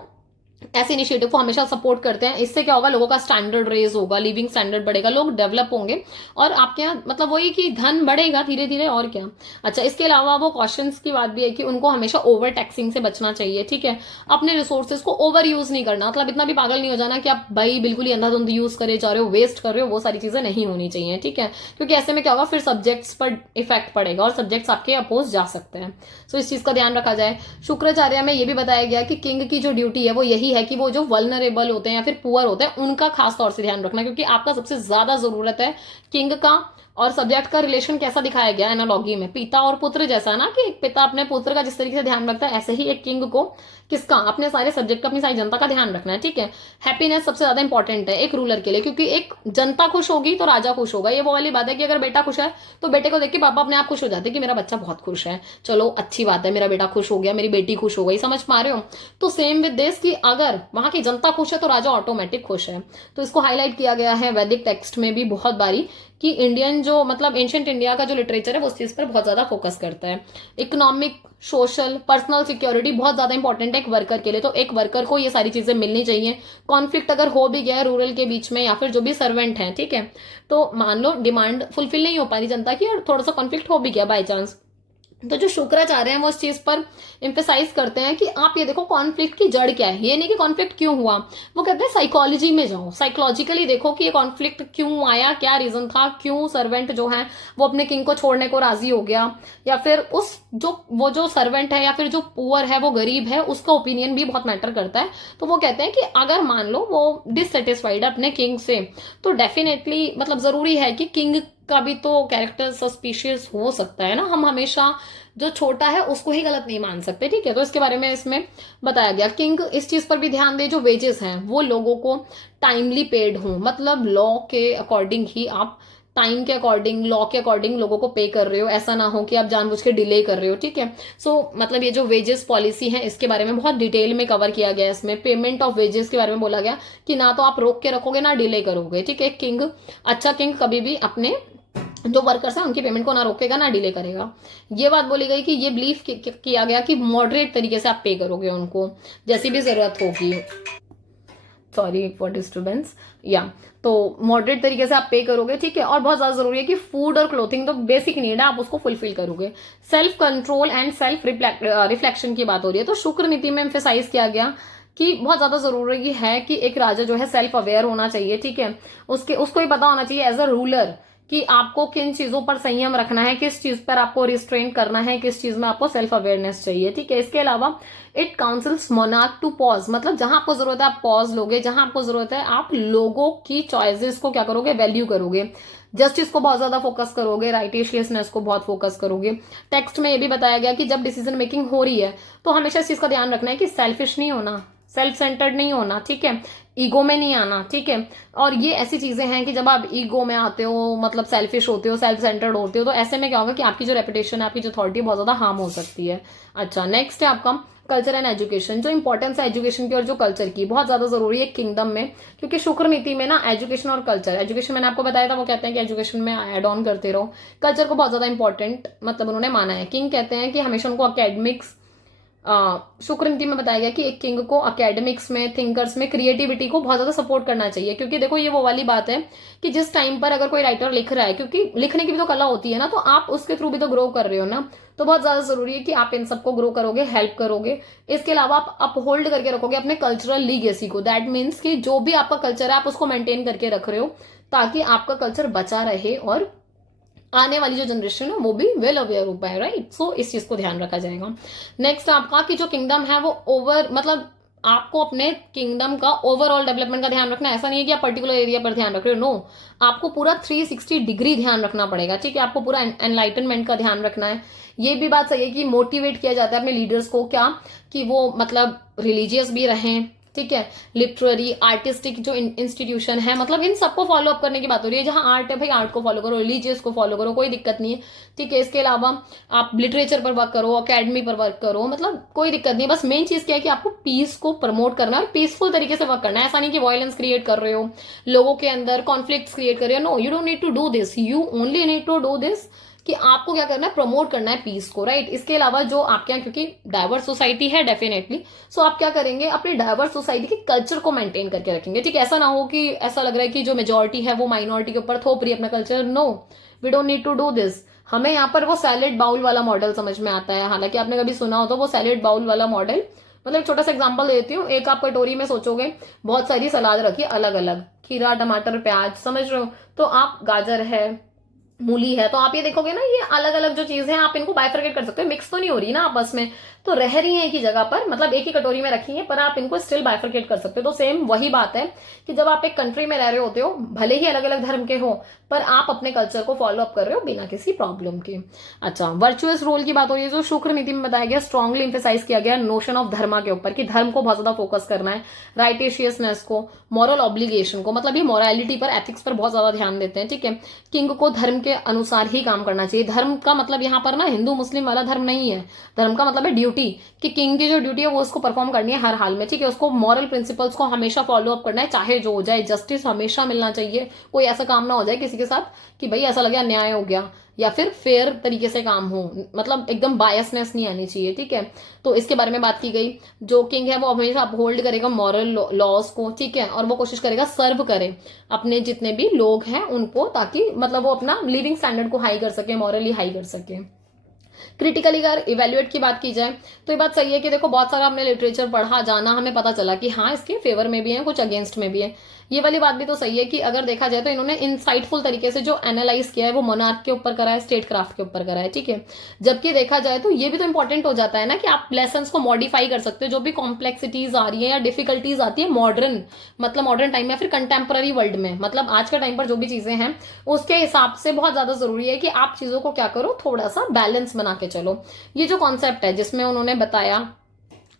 ऐसे इनिशिएटिव को हमेशा सपोर्ट करते हैं। इससे क्या होगा, लोगों का स्टैंडर्ड रेज होगा, लिविंग स्टैंडर्ड बढ़ेगा, लोग डेवलप होंगे और आपके यहाँ मतलब वही कि धन बढ़ेगा धीरे धीरे, और क्या। अच्छा, इसके अलावा वो क्वेश्चंस की बात भी है कि उनको हमेशा ओवर टैक्सिंग से बचना चाहिए, ठीक है। अपने रिसोर्सेज को ओवर यूज नहीं करना, मतलब इतना भी पागल नहीं हो जाना कि आप भाई बिल्कुल ही अंधाधुंध यूज करे जा रहे हो, वेस्ट कर रहे हो, वो सारी चीजें नहीं होनी चाहिए, ठीक है। क्योंकि ऐसे में क्या होगा, फिर सब्जेक्ट्स पर इफेक्ट पड़ेगा और सब्जेक्ट्स आपके अपोज जा सकते हैं। सो इस चीज का ध्यान रखा जाए। शुक्राचार्य में ये भी बताया गया कि किंग की जो ड्यूटी है वो यही है कि वो जो वल्नरेबल होते हैं या फिर पुअर होते हैं उनका खास तौर से ध्यान रखना, क्योंकि आपका सबसे ज्यादा जरूरत है किंग का। और सब्जेक्ट का रिलेशन कैसा दिखाया गया एनालॉगी में, पिता और पुत्र जैसा ना, कि एक पिता अपने पुत्र का जिस तरीके से ध्यान रखता है, ऐसे ही एक किंग को किसका, अपने सारे सब्जेक्ट का, अपनी सारी जनता का ध्यान रखना है, ठीक है। हैप्पीनेस सबसे ज्यादा इंपॉर्टेंट है एक रूलर के लिए, क्योंकि एक जनता खुश होगी तो राजा खुश होगा। ये वो वाली बात है कि अगर बेटा खुश है तो बेटे को देख के पापा अपने आप खुश हो जाते हैं कि मेरा बच्चा बहुत खुश है, चलो अच्छी बात है, मेरा बेटा खुश हो गया, मेरी बेटी खुश हो गई, समझ पा रहे हो। तो सेम विद दिस कि अगर वहां की जनता खुश है तो राजा ऑटोमेटिक खुश है। तो इसको हाईलाइट किया गया है वैदिक टेक्स्ट में भी बहुत बारी कि इंडियन जो मतलब एंशिएंट इंडिया का जो लिटरेचर है वो उस चीज पर बहुत ज्यादा फोकस करता है। इकोनॉमिक, सोशल, पर्सनल सिक्योरिटी बहुत ज्यादा इंपॉर्टेंट है एक वर्कर के लिए, तो एक वर्कर को ये सारी चीजें मिलनी चाहिए। कॉन्फ्लिक्ट अगर हो भी गया है रूरल के बीच में या फिर जो भी सर्वेंट है, ठीक है, तो मान लो डिमांड फुलफिल नहीं हो पा रही जनता की और थोड़ा सा कॉन्फ्लिक्ट हो भी गया बाई चांस, तो जो शुक्राचार्य हैं वो इस चीज पर एम्फेसाइज करते हैं कि आप ये देखो कॉन्फ्लिक्ट की जड़ क्या है, ये नहीं कि कॉन्फ्लिक्ट क्यों हुआ। वो कहते हैं साइकोलॉजी में जाओ, साइकोलॉजिकली देखो कि ये कॉन्फ्लिक्ट क्यों आया, क्या रीजन था, क्यों सर्वेंट जो है वो अपने किंग को छोड़ने को राजी हो गया, या फिर उस वो जो सर्वेंट है या फिर जो पुअर है, वो गरीब है, उसका ओपिनियन भी बहुत मैटर करता है। तो वो कहते हैं कि अगर मान लो वो डिससेटिस्फाइड है अपने किंग से, तो डेफिनेटली मतलब जरूरी है कि किंग का भी तो कैरेक्टर सस्पिशियस हो सकता है ना, हम हमेशा जो छोटा है उसको ही गलत नहीं मान सकते, ठीक है। तो इसके बारे में इसमें बताया गया। किंग इस चीज पर भी ध्यान दे जो वेजेस हैं वो लोगों को टाइमली पेड हों, मतलब लॉ के अकॉर्डिंग ही आप टाइम के अकॉर्डिंग, लॉ के अकॉर्डिंग लोगों को पे कर रहे हो, ऐसा ना हो कि आप जानबूझ के डिले कर रहे हो, ठीक है। सो मतलब ये जो वेजेस पॉलिसी है इसके बारे में बहुत डिटेल में कवर किया गया है। इसमें पेमेंट ऑफ वेजेस के बारे में बोला गया कि ना तो आप रोक के रखोगे ना डिले करोगे, ठीक है। किंग, अच्छा किंग कभी भी अपने जो वर्कर्स हैं उनकी पेमेंट को ना रोकेगा ना डिले करेगा। ये बात बोली गई कि ये बिलीव किया गया कि मॉडरेट तरीके से आप पे करोगे उनको जैसी भी जरूरत होगी। सॉरी फॉर डिस्टर्बेंस, या तो मॉडरेट तरीके से आप पे करोगे, ठीक है। और बहुत ज्यादा जरूरी है कि फूड और क्लोथिंग तो बेसिक नीड है, आप उसको फुलफिल करोगे। Self control and self reflection की बात हो रही है, तो शुक्र नीति में एम्फेसाइज किया गया कि बहुत ज्यादा जरूरी है कि एक राजा जो है सेल्फ अवेयर होना चाहिए, ठीक है। उसको ही पता होना चाहिए एज अ रूलर कि आपको किन चीजों पर संयम रखना है, किस चीज पर आपको रिस्ट्रेन करना है, किस चीज में आपको सेल्फ अवेयरनेस चाहिए, ठीक है। इसके अलावा it counsels monarch to pause, मतलब जहां आपको जरूरत है आप पॉज लोगे, जहां आपको जरूरत है आप लोगों की चॉइसेस को क्या करोगे, वैल्यू करोगे। जस्टिस को बहुत ज्यादा फोकस करोगे, राइटिशियसनेस को बहुत फोकस करोगे। टेक्स्ट में ये भी बताया गया कि जब डिसीजन मेकिंग हो रही है तो हमेशा इस चीज का ध्यान रखना है कि सेल्फिश नहीं होना, सेल्फ सेंटर्ड नहीं होना, ठीक है, ईगो में नहीं आना, ठीक है। और ये ऐसी चीजें हैं कि जब आप ईगो में आते हो, मतलब सेल्फिश होते हो, सेल्फ सेंटर्ड होते हो, तो ऐसे में क्या होगा कि आपकी जो रेपुटेशन है, आपकी जो अथॉरिटी बहुत ज्यादा हार्म हो सकती है। अच्छा, नेक्स्ट है आपका कल्चर एंड एजुकेशन। जो इंपॉर्टेंस है एजुकेशन की और जो कल्चर की बहुत ज्यादा जरूरी है किंगडम में, क्योंकि शुक्र नीति में ना एजुकेशन और कल्चर, एजुकेशन मैंने आपको बताया था, वो कहते हैं कि एजुकेशन में एड ऑन करते रहो, कल्चर को बहुत ज्यादा इंपॉर्टेंट मतलब उन्होंने माना है। किंग कहते हैं कि हमेशा उनको अकेडमिक्स, शुक्र नीति में बताया गया कि एक किंग को अकेडमिक्स में, थिंकर्स में, क्रिएटिविटी को बहुत ज्यादा सपोर्ट करना चाहिए। क्योंकि देखो ये वो वाली बात है कि जिस टाइम पर अगर कोई राइटर लिख रहा है, क्योंकि लिखने की भी तो कला होती है ना, तो आप उसके थ्रू भी तो ग्रो कर रहे हो ना, तो बहुत ज्यादा जरूरी है कि आप इन सबको ग्रो करोगे, हेल्प करोगे। इसके अलावा आप अपहोल्ड करके रखोगे अपने कल्चरल लीगेसी को, दैट मीन्स कि जो भी आपका कल्चर है आप उसको मेंटेन करके रख रहे हो ताकि आपका कल्चर बचा रहे और आने वाली जो जनरेशन है वो भी वेल अवेयर हो पाए, राइट। सो इस चीज को ध्यान रखा जाएगा। नेक्स्ट आपका कि जो किंगडम है वो ओवर, मतलब आपको अपने किंगडम का ओवरऑल डेवलपमेंट का ध्यान रखना है। ऐसा नहीं है कि आप पर्टिकुलर एरिया पर ध्यान रख रहे हो, नो, आपको पूरा 360 डिग्री ध्यान रखना पड़ेगा, ठीक है। आपको पूरा एनलाइटनमेंट का ध्यान रखना है। ये भी बात सही है कि मोटिवेट किया जाता है अपने लीडर्स को, क्या कि वो मतलब रिलीजियस भी रहें, ठीक है, लिटरेरी आर्टिस्टिक जो इंस्टीट्यूशन है, मतलब इन सबको फॉलो अप करने की बात हो रही है। जहां आर्ट है भाई आर्ट को फॉलो करो, रिलीजियस को फॉलो करो, कोई दिक्कत नहीं है, ठीक है। इसके अलावा आप लिटरेचर पर वर्क करो, अकेडमी पर वर्क करो, मतलब कोई दिक्कत नहीं है। बस मेन चीज क्या है कि आपको पीस को प्रमोट करना है और पीसफुल तरीके से वर्क करना है। ऐसा नहीं कि वायलेंस क्रिएट कर रहे हो, लोगों के अंदर कॉन्फ्लिक्ट क्रिएट कर रहे हो। No, you don't need to do this, you only need to do this कि आपको क्या करना है, प्रमोट करना है पीस को, राइट। इसके अलावा जो आपके यहाँ, क्योंकि डाइवर्स सोसाइटी है डेफिनेटली, सो आप क्या करेंगे, अपनी डाइवर्स सोसाइटी के कल्चर को मेंटेन करके रखेंगे, ठीक है। ऐसा ना हो कि ऐसा लग रहा है कि जो मेजोरिटी है वो माइनॉरिटी के ऊपर थोप रही है अपना culture. No, we don't need to do this. हमें यहाँ पर वो सैलेड बाउल वाला मॉडल समझ में आता है। हालांकि आपने कभी सुना हो तो वो सैलेड बाउल वाला मॉडल, मतलब एक छोटा सा एग्जांपल देती हूँ। एक आप कटोरी में सोचोगे बहुत सारी सलाद रखी अलग अलग, खीरा टमाटर प्याज, समझ रहे हो, तो आप गाजर है, मूली है, तो आप ये देखोगे ना, ये अलग अलग जो चीजें हैं आप इनको बाइफरकेट कर सकते हो, मिक्स तो नहीं हो रही ना आपस में, तो रह रही हैं एक ही जगह पर, मतलब एक ही कटोरी में रखी है, पर आप इनको स्टिल बाइफरकेट कर सकते हो। तो सेम वही बात है कि जब आप एक कंट्री में रह रहे होते हो, भले ही अलग अलग धर्म के हो, पर आप अपने कल्चर को फॉलो अप कर रहे हो बिना किसी प्रॉब्लम के। अच्छा, वर्चुअस रोल की बात हो रही है, जो शुक्र नीति में बताया गया, स्ट्रांगली इंफेसाइज किया गया नोशन ऑफ धर्मा के ऊपर, कि धर्म को बहुत ज्यादा फोकस करना है, राइटेशियसनेस को, मॉरल ऑब्लिगेशन को, मतलब ये मॉरलिटी पर, एथिक्स पर बहुत ज्यादा ध्यान देते हैं, ठीक है। किंग को धर्म के अनुसार ही काम करना चाहिए। धर्म का मतलब यहाँ पर ना हिंदू मुस्लिम वाला धर्म नहीं है, धर्म का मतलब है ड्यूटी, कि किंग की जो ड्यूटी है वो उसको परफॉर्म करनी है हर हाल में, ठीक है। उसको मॉरल प्रिंसिपल्स को हमेशा फॉलो अप करना है, चाहे जो हो जाए। जस्टिस हमेशा मिलना चाहिए, कोई ऐसा काम ना हो जाए किसी के साथ कि भाई ऐसा लगे अन्याय हो गया, या फिर फेयर तरीके से काम हो, मतलब एकदम बायसनेस नहीं आनी चाहिए, ठीक है। तो इसके बारे में बात की गई। जो किंग है वो हमेशा अपहोल्ड करेगा मॉरल लॉज को, ठीक है, और वो कोशिश करेगा सर्व करे अपने जितने भी लोग हैं उनको, ताकि मतलब वो अपना लिविंग स्टैंडर्ड को हाई कर सके, मॉरली हाई कर सके। क्रिटिकली अगर इवेल्युएट की बात की जाए तो ये बात सही है कि देखो बहुत सारा हमने लिटरेचर पढ़ा, जाना, हमें पता चला कि हाँ इसके फेवर में भी है, कुछ अगेंस्ट में भी है। ये वाली बात भी तो सही है कि अगर देखा जाए तो इन्होंने इंसाइटफुल तरीके से जो एनालाइज किया है वो मोनार्क के ऊपर करा है, स्टेट क्राफ्ट के ऊपर करा है, ठीक है। जबकि देखा जाए तो ये भी तो इंपॉर्टेंट हो जाता है ना कि आप लेसन्स को मॉडिफाई कर सकते हो, जो भी कॉम्प्लेक्सिटीज आ रही है या डिफिकल्टीज आती है मॉडर्न, मतलब मॉडर्न टाइम में, फिर कंटेम्पररी वर्ल्ड में, मतलब आज के टाइम पर जो भी चीजें हैं उसके हिसाब से बहुत ज्यादा जरूरी है कि आप चीजों को क्या करो, थोड़ा सा बैलेंस बना के चलो। ये जो कॉन्सेप्ट है जिसमें उन्होंने बताया,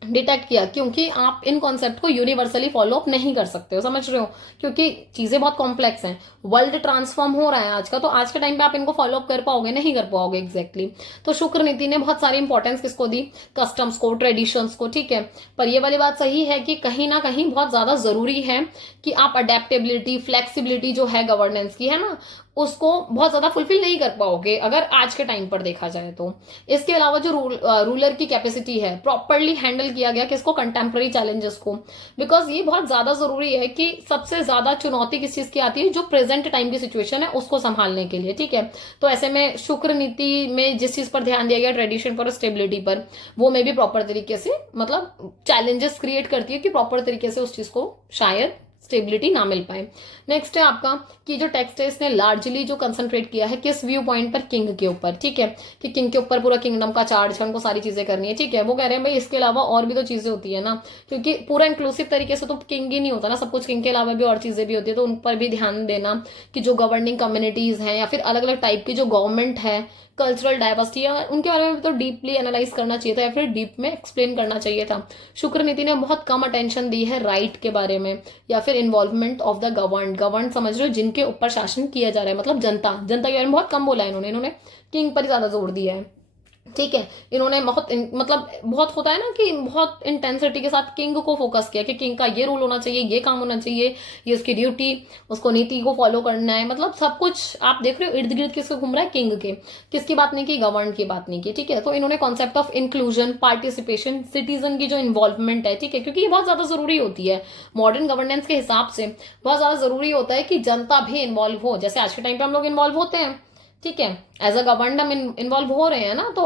डिटेक्ट किया, क्योंकि आप इन कॉन्सेप्ट को यूनिवर्सली फॉलो अप नहीं कर सकते हो, समझ रहे हो, क्योंकि चीजें बहुत कॉम्प्लेक्स हैं, वर्ल्ड ट्रांसफॉर्म हो रहा है आज का, तो आज के टाइम पे आप इनको फॉलो अप कर पाओगे, नहीं कर पाओगे एग्जैक्टली। तो शुक्र नीति ने बहुत सारी इंपॉर्टेंस किसको दी, कस्टम्स को, ट्रेडिशंस को, ठीक है। पर ये वाली बात सही है कि कहीं ना कहीं बहुत ज्यादा जरूरी है कि आप अडेप्टेबिलिटी, फ्लेक्सिबिलिटी जो है गवर्नेंस की, है ना, उसको बहुत ज्यादा फुलफिल नहीं कर पाओगे अगर आज के टाइम पर देखा जाए तो। इसके अलावा जो रूलर की कैपेसिटी है, प्रॉपरली हैंडल किया गया किसको, कंटेम्प्रेरी चैलेंजेस को, बिकॉज ये बहुत ज्यादा जरूरी है कि सबसे ज्यादा चुनौती किस चीज की आती है, जो प्रेजेंट टाइम की सिचुएशन है उसको संभालने के लिए, ठीक है। तो ऐसे में शुक्र नीति में जिस चीज पर ध्यान दिया गया, ट्रेडिशन पर, स्टेबिलिटी पर, वो में भी प्रॉपर तरीके से मतलब चैलेंजेस क्रिएट करती है कि प्रॉपर तरीके से उस चीज को शायद स्टेबिलिटी ना मिल पाए। नेक्स्ट है आपका कि जो टेक्स्ट है इसने लार्जली जो कंसंट्रेट किया है किस व्यू पॉइंट पर, किंग के ऊपर, ठीक है, कि किंग के ऊपर पूरा किंगडम का चार्ज है, उनको सारी चीजें करनी है, ठीक है। वो कह रहे हैं भाई इसके अलावा और भी तो चीजें होती है ना, क्योंकि पूरा इंक्लूसिव तरीके से तो किंग ही नहीं होता ना, सब कुछ, किंग के अलावा भी और चीजें भी होती है, तो उन पर भी ध्यान देना कि जो गवर्निंग कम्युनिटीज हैं या फिर अलग अलग टाइप की जो गवर्नमेंट है, कल्चरल डाइवर्सिटी है, उनके बारे में तो डीपली एनालाइज करना चाहिए था या फिर डीप में एक्सप्लेन करना चाहिए था। शुक्र नीति ने बहुत कम अटेंशन दी है राइट के बारे में या फिर इन्वॉल्वमेंट ऑफ द गवर्न समझ रहे हो, जिनके ऊपर शासन किया जा रहा है, मतलब जनता के बारे में बहुत कम बोला है इन्होंने किंग पर ही ज्यादा जोर दिया है, ठीक है। इन्होंने बहुत मतलब बहुत होता है ना कि बहुत इंटेंसिटी के साथ किंग को फोकस किया कि किंग का ये रूल होना चाहिए, ये काम होना चाहिए, ये उसकी ड्यूटी, उसको नीति को फॉलो करना है, मतलब सब कुछ आप देख रहे हो इर्द गिर्द किसको घूम रहा है, किंग के। किसकी बात नहीं की, गवर्न की बात नहीं की, ठीक है। तो इन्होंने concept of inclusion, participation, citizen की जो इन्वॉल्वमेंट है, ठीक है, क्योंकि ये बहुत ज्यादा जरूरी होती है मॉडर्न गवर्नेंस के हिसाब से, बहुत ज्यादा जरूरी होता है कि जनता भी इन्वॉल्व हो, जैसे आज के टाइम पे हम लोग इन्वॉल्व होते हैं, ठीक है, एज अ गवर्नमेंट हम इन्वॉल्व हो रहे हैं ना, तो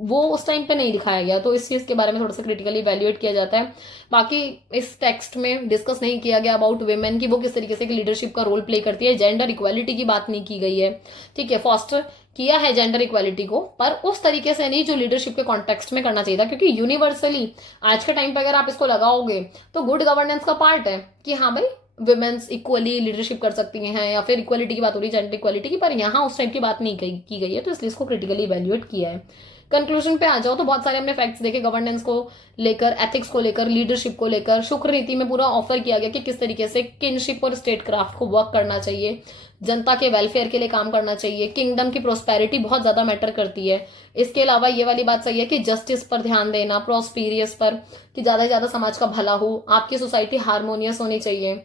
वो उस टाइम पे नहीं दिखाया गया, तो इस चीज के बारे में थोड़ा सा क्रिटिकली इवैल्यूएट किया जाता है। बाकी इस टेक्स्ट में डिस्कस नहीं किया गया अबाउट वुमेन की वो किस तरीके से लीडरशिप का रोल प्ले करती है, जेंडर इक्वालिटी की बात नहीं की गई है, ठीक है। फॉस्टर किया है जेंडर इक्वालिटी को, पर उस तरीके से नहीं जो लीडरशिप के कॉन्टेक्स्ट में करना चाहिए था, क्योंकि यूनिवर्सली आज के टाइम पे अगर आप इसको लगाओगे तो गुड गवर्नेंस का पार्ट है कि हाँ भाई वुमेन्स इक्वली लीडरशिप कर सकती हैं या फिर इक्वालिटी की बात हो रही है, जेंडर इक्वालिटी की, पर यहाँ उस टाइप की बात नहीं की गई है, तो इसलिए इसको क्रिटिकली इवैल्यूएट किया है। कंक्लूजन पे आ जाओ तो बहुत सारे हमने फैक्ट्स देखे गवर्नेंस को लेकर, एथिक्स को लेकर, लीडरशिप को लेकर। शुक्र नीति में पूरा ऑफर किया गया कि किस तरीके से किनशिप और स्टेट क्राफ्ट को वर्क करना चाहिए, जनता के वेलफेयर के लिए काम करना चाहिए, किंगडम की प्रोस्पेरिटी बहुत ज्यादा मैटर करती है। इसके अलावा ये वाली बात सही है कि जस्टिस पर ध्यान देना, प्रॉस्पीरियस पर, कि ज्यादा से ज्यादा समाज का भला हो, आपकी सोसाइटी हार्मोनियस होनी चाहिए,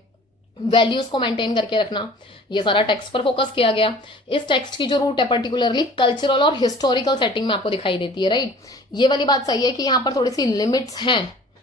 वैल्यूज को मेंटेन करके रखना। ये सारा टेक्स्ट पर फोकस किया गया। इस टेक्स्ट की जो रूट है पर्टिकुलरली कल्चरल और हिस्टोरिकल सेटिंग में आपको दिखाई देती है, राइट। ये वाली बात सही है कि यहाँ पर थोड़ी सी लिमिट्स हैं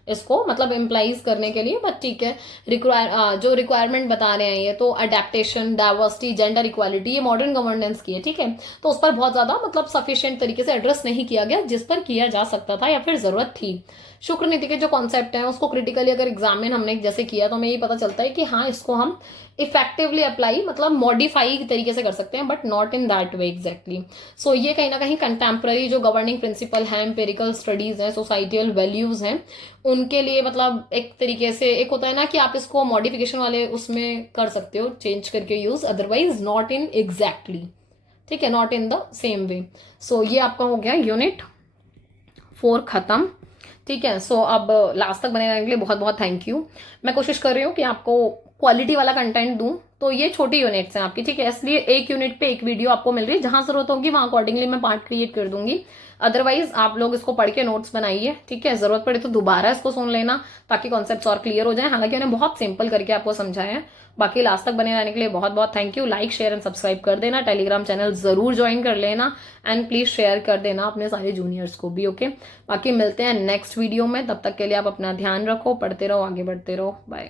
इसको मतलब इम्प्लाइज करने के लिए, बट ठीक है। जो रिक्वायरमेंट बता रहे हैं ये तो अडेप्टेशन, डाइवर्सिटी, जेंडर इक्वालिटी, ये मॉडर्न गवर्नेंस की है, ठीक है। तो उस पर बहुत ज्यादा मतलब सफिशिएंट तरीके से एड्रेस नहीं किया गया जिस पर किया जा सकता था या फिर जरूरत थी। शुक्र नीति के जो कॉन्सेप्ट है उसको क्रिटिकली अगर एग्जामिन हमने जैसे किया तो हमें ये पता चलता है कि हाँ इसको हम इफेक्टिवली अप्लाई मतलब मॉडिफाई तरीके से कर सकते हैं, but not in that way exactly. So ये कहीं ना कहीं कंटेम्प्रेरी जो गवर्निंग प्रिंसिपल है, एम्पेरिकल स्टडीज हैं, सोसाइटियल वैल्यूज हैं, उनके लिए मतलब एक तरीके से एक होता है ना कि आप इसको मॉडिफिकेशन वाले उसमें कर सकते हो, चेंज करके use, otherwise not in exactly, ठीक है, not in the same way. So ये आपका हो गया यूनिट 4 खत्म, ठीक है। सो अब लास्ट तक बने रहने के लिए बहुत बहुत थैंक यू। मैं कोशिश कर रही हूँ कि आपको क्वालिटी वाला कंटेंट दूं, तो ये छोटी यूनिट्स हैं आपकी, ठीक है। इसलिए एक यूनिट पे एक वीडियो आपको मिल रही है, जहां जरूरत होगी वहां अकॉर्डिंगली मैं पार्ट क्रिएट कर दूंगी। अदरवाइज आप लोग इसको पढ़ के नोट्स बनाइए, ठीक है। जरूरत पड़े तो दोबारा इसको सुन लेना ताकि कॉन्सेप्ट्स और क्लियर हो जाए। हालांकि उन्हें बहुत सिंपल करके आपको समझाया है। बाकी लास्ट तक बने रहने के लिए बहुत बहुत thank you. Like, share and subscribe कर देना, टेलीग्राम चैनल जरूर ज्वाइन कर लेना एंड प्लीज शेयर कर देना अपने सारे जूनियर्स को भी, ओके। बाकी मिलते हैं नेक्स्ट वीडियो में, तब तक के लिए आप अपना ध्यान रखो, पढ़ते रहो, आगे बढ़ते रहो, बाय।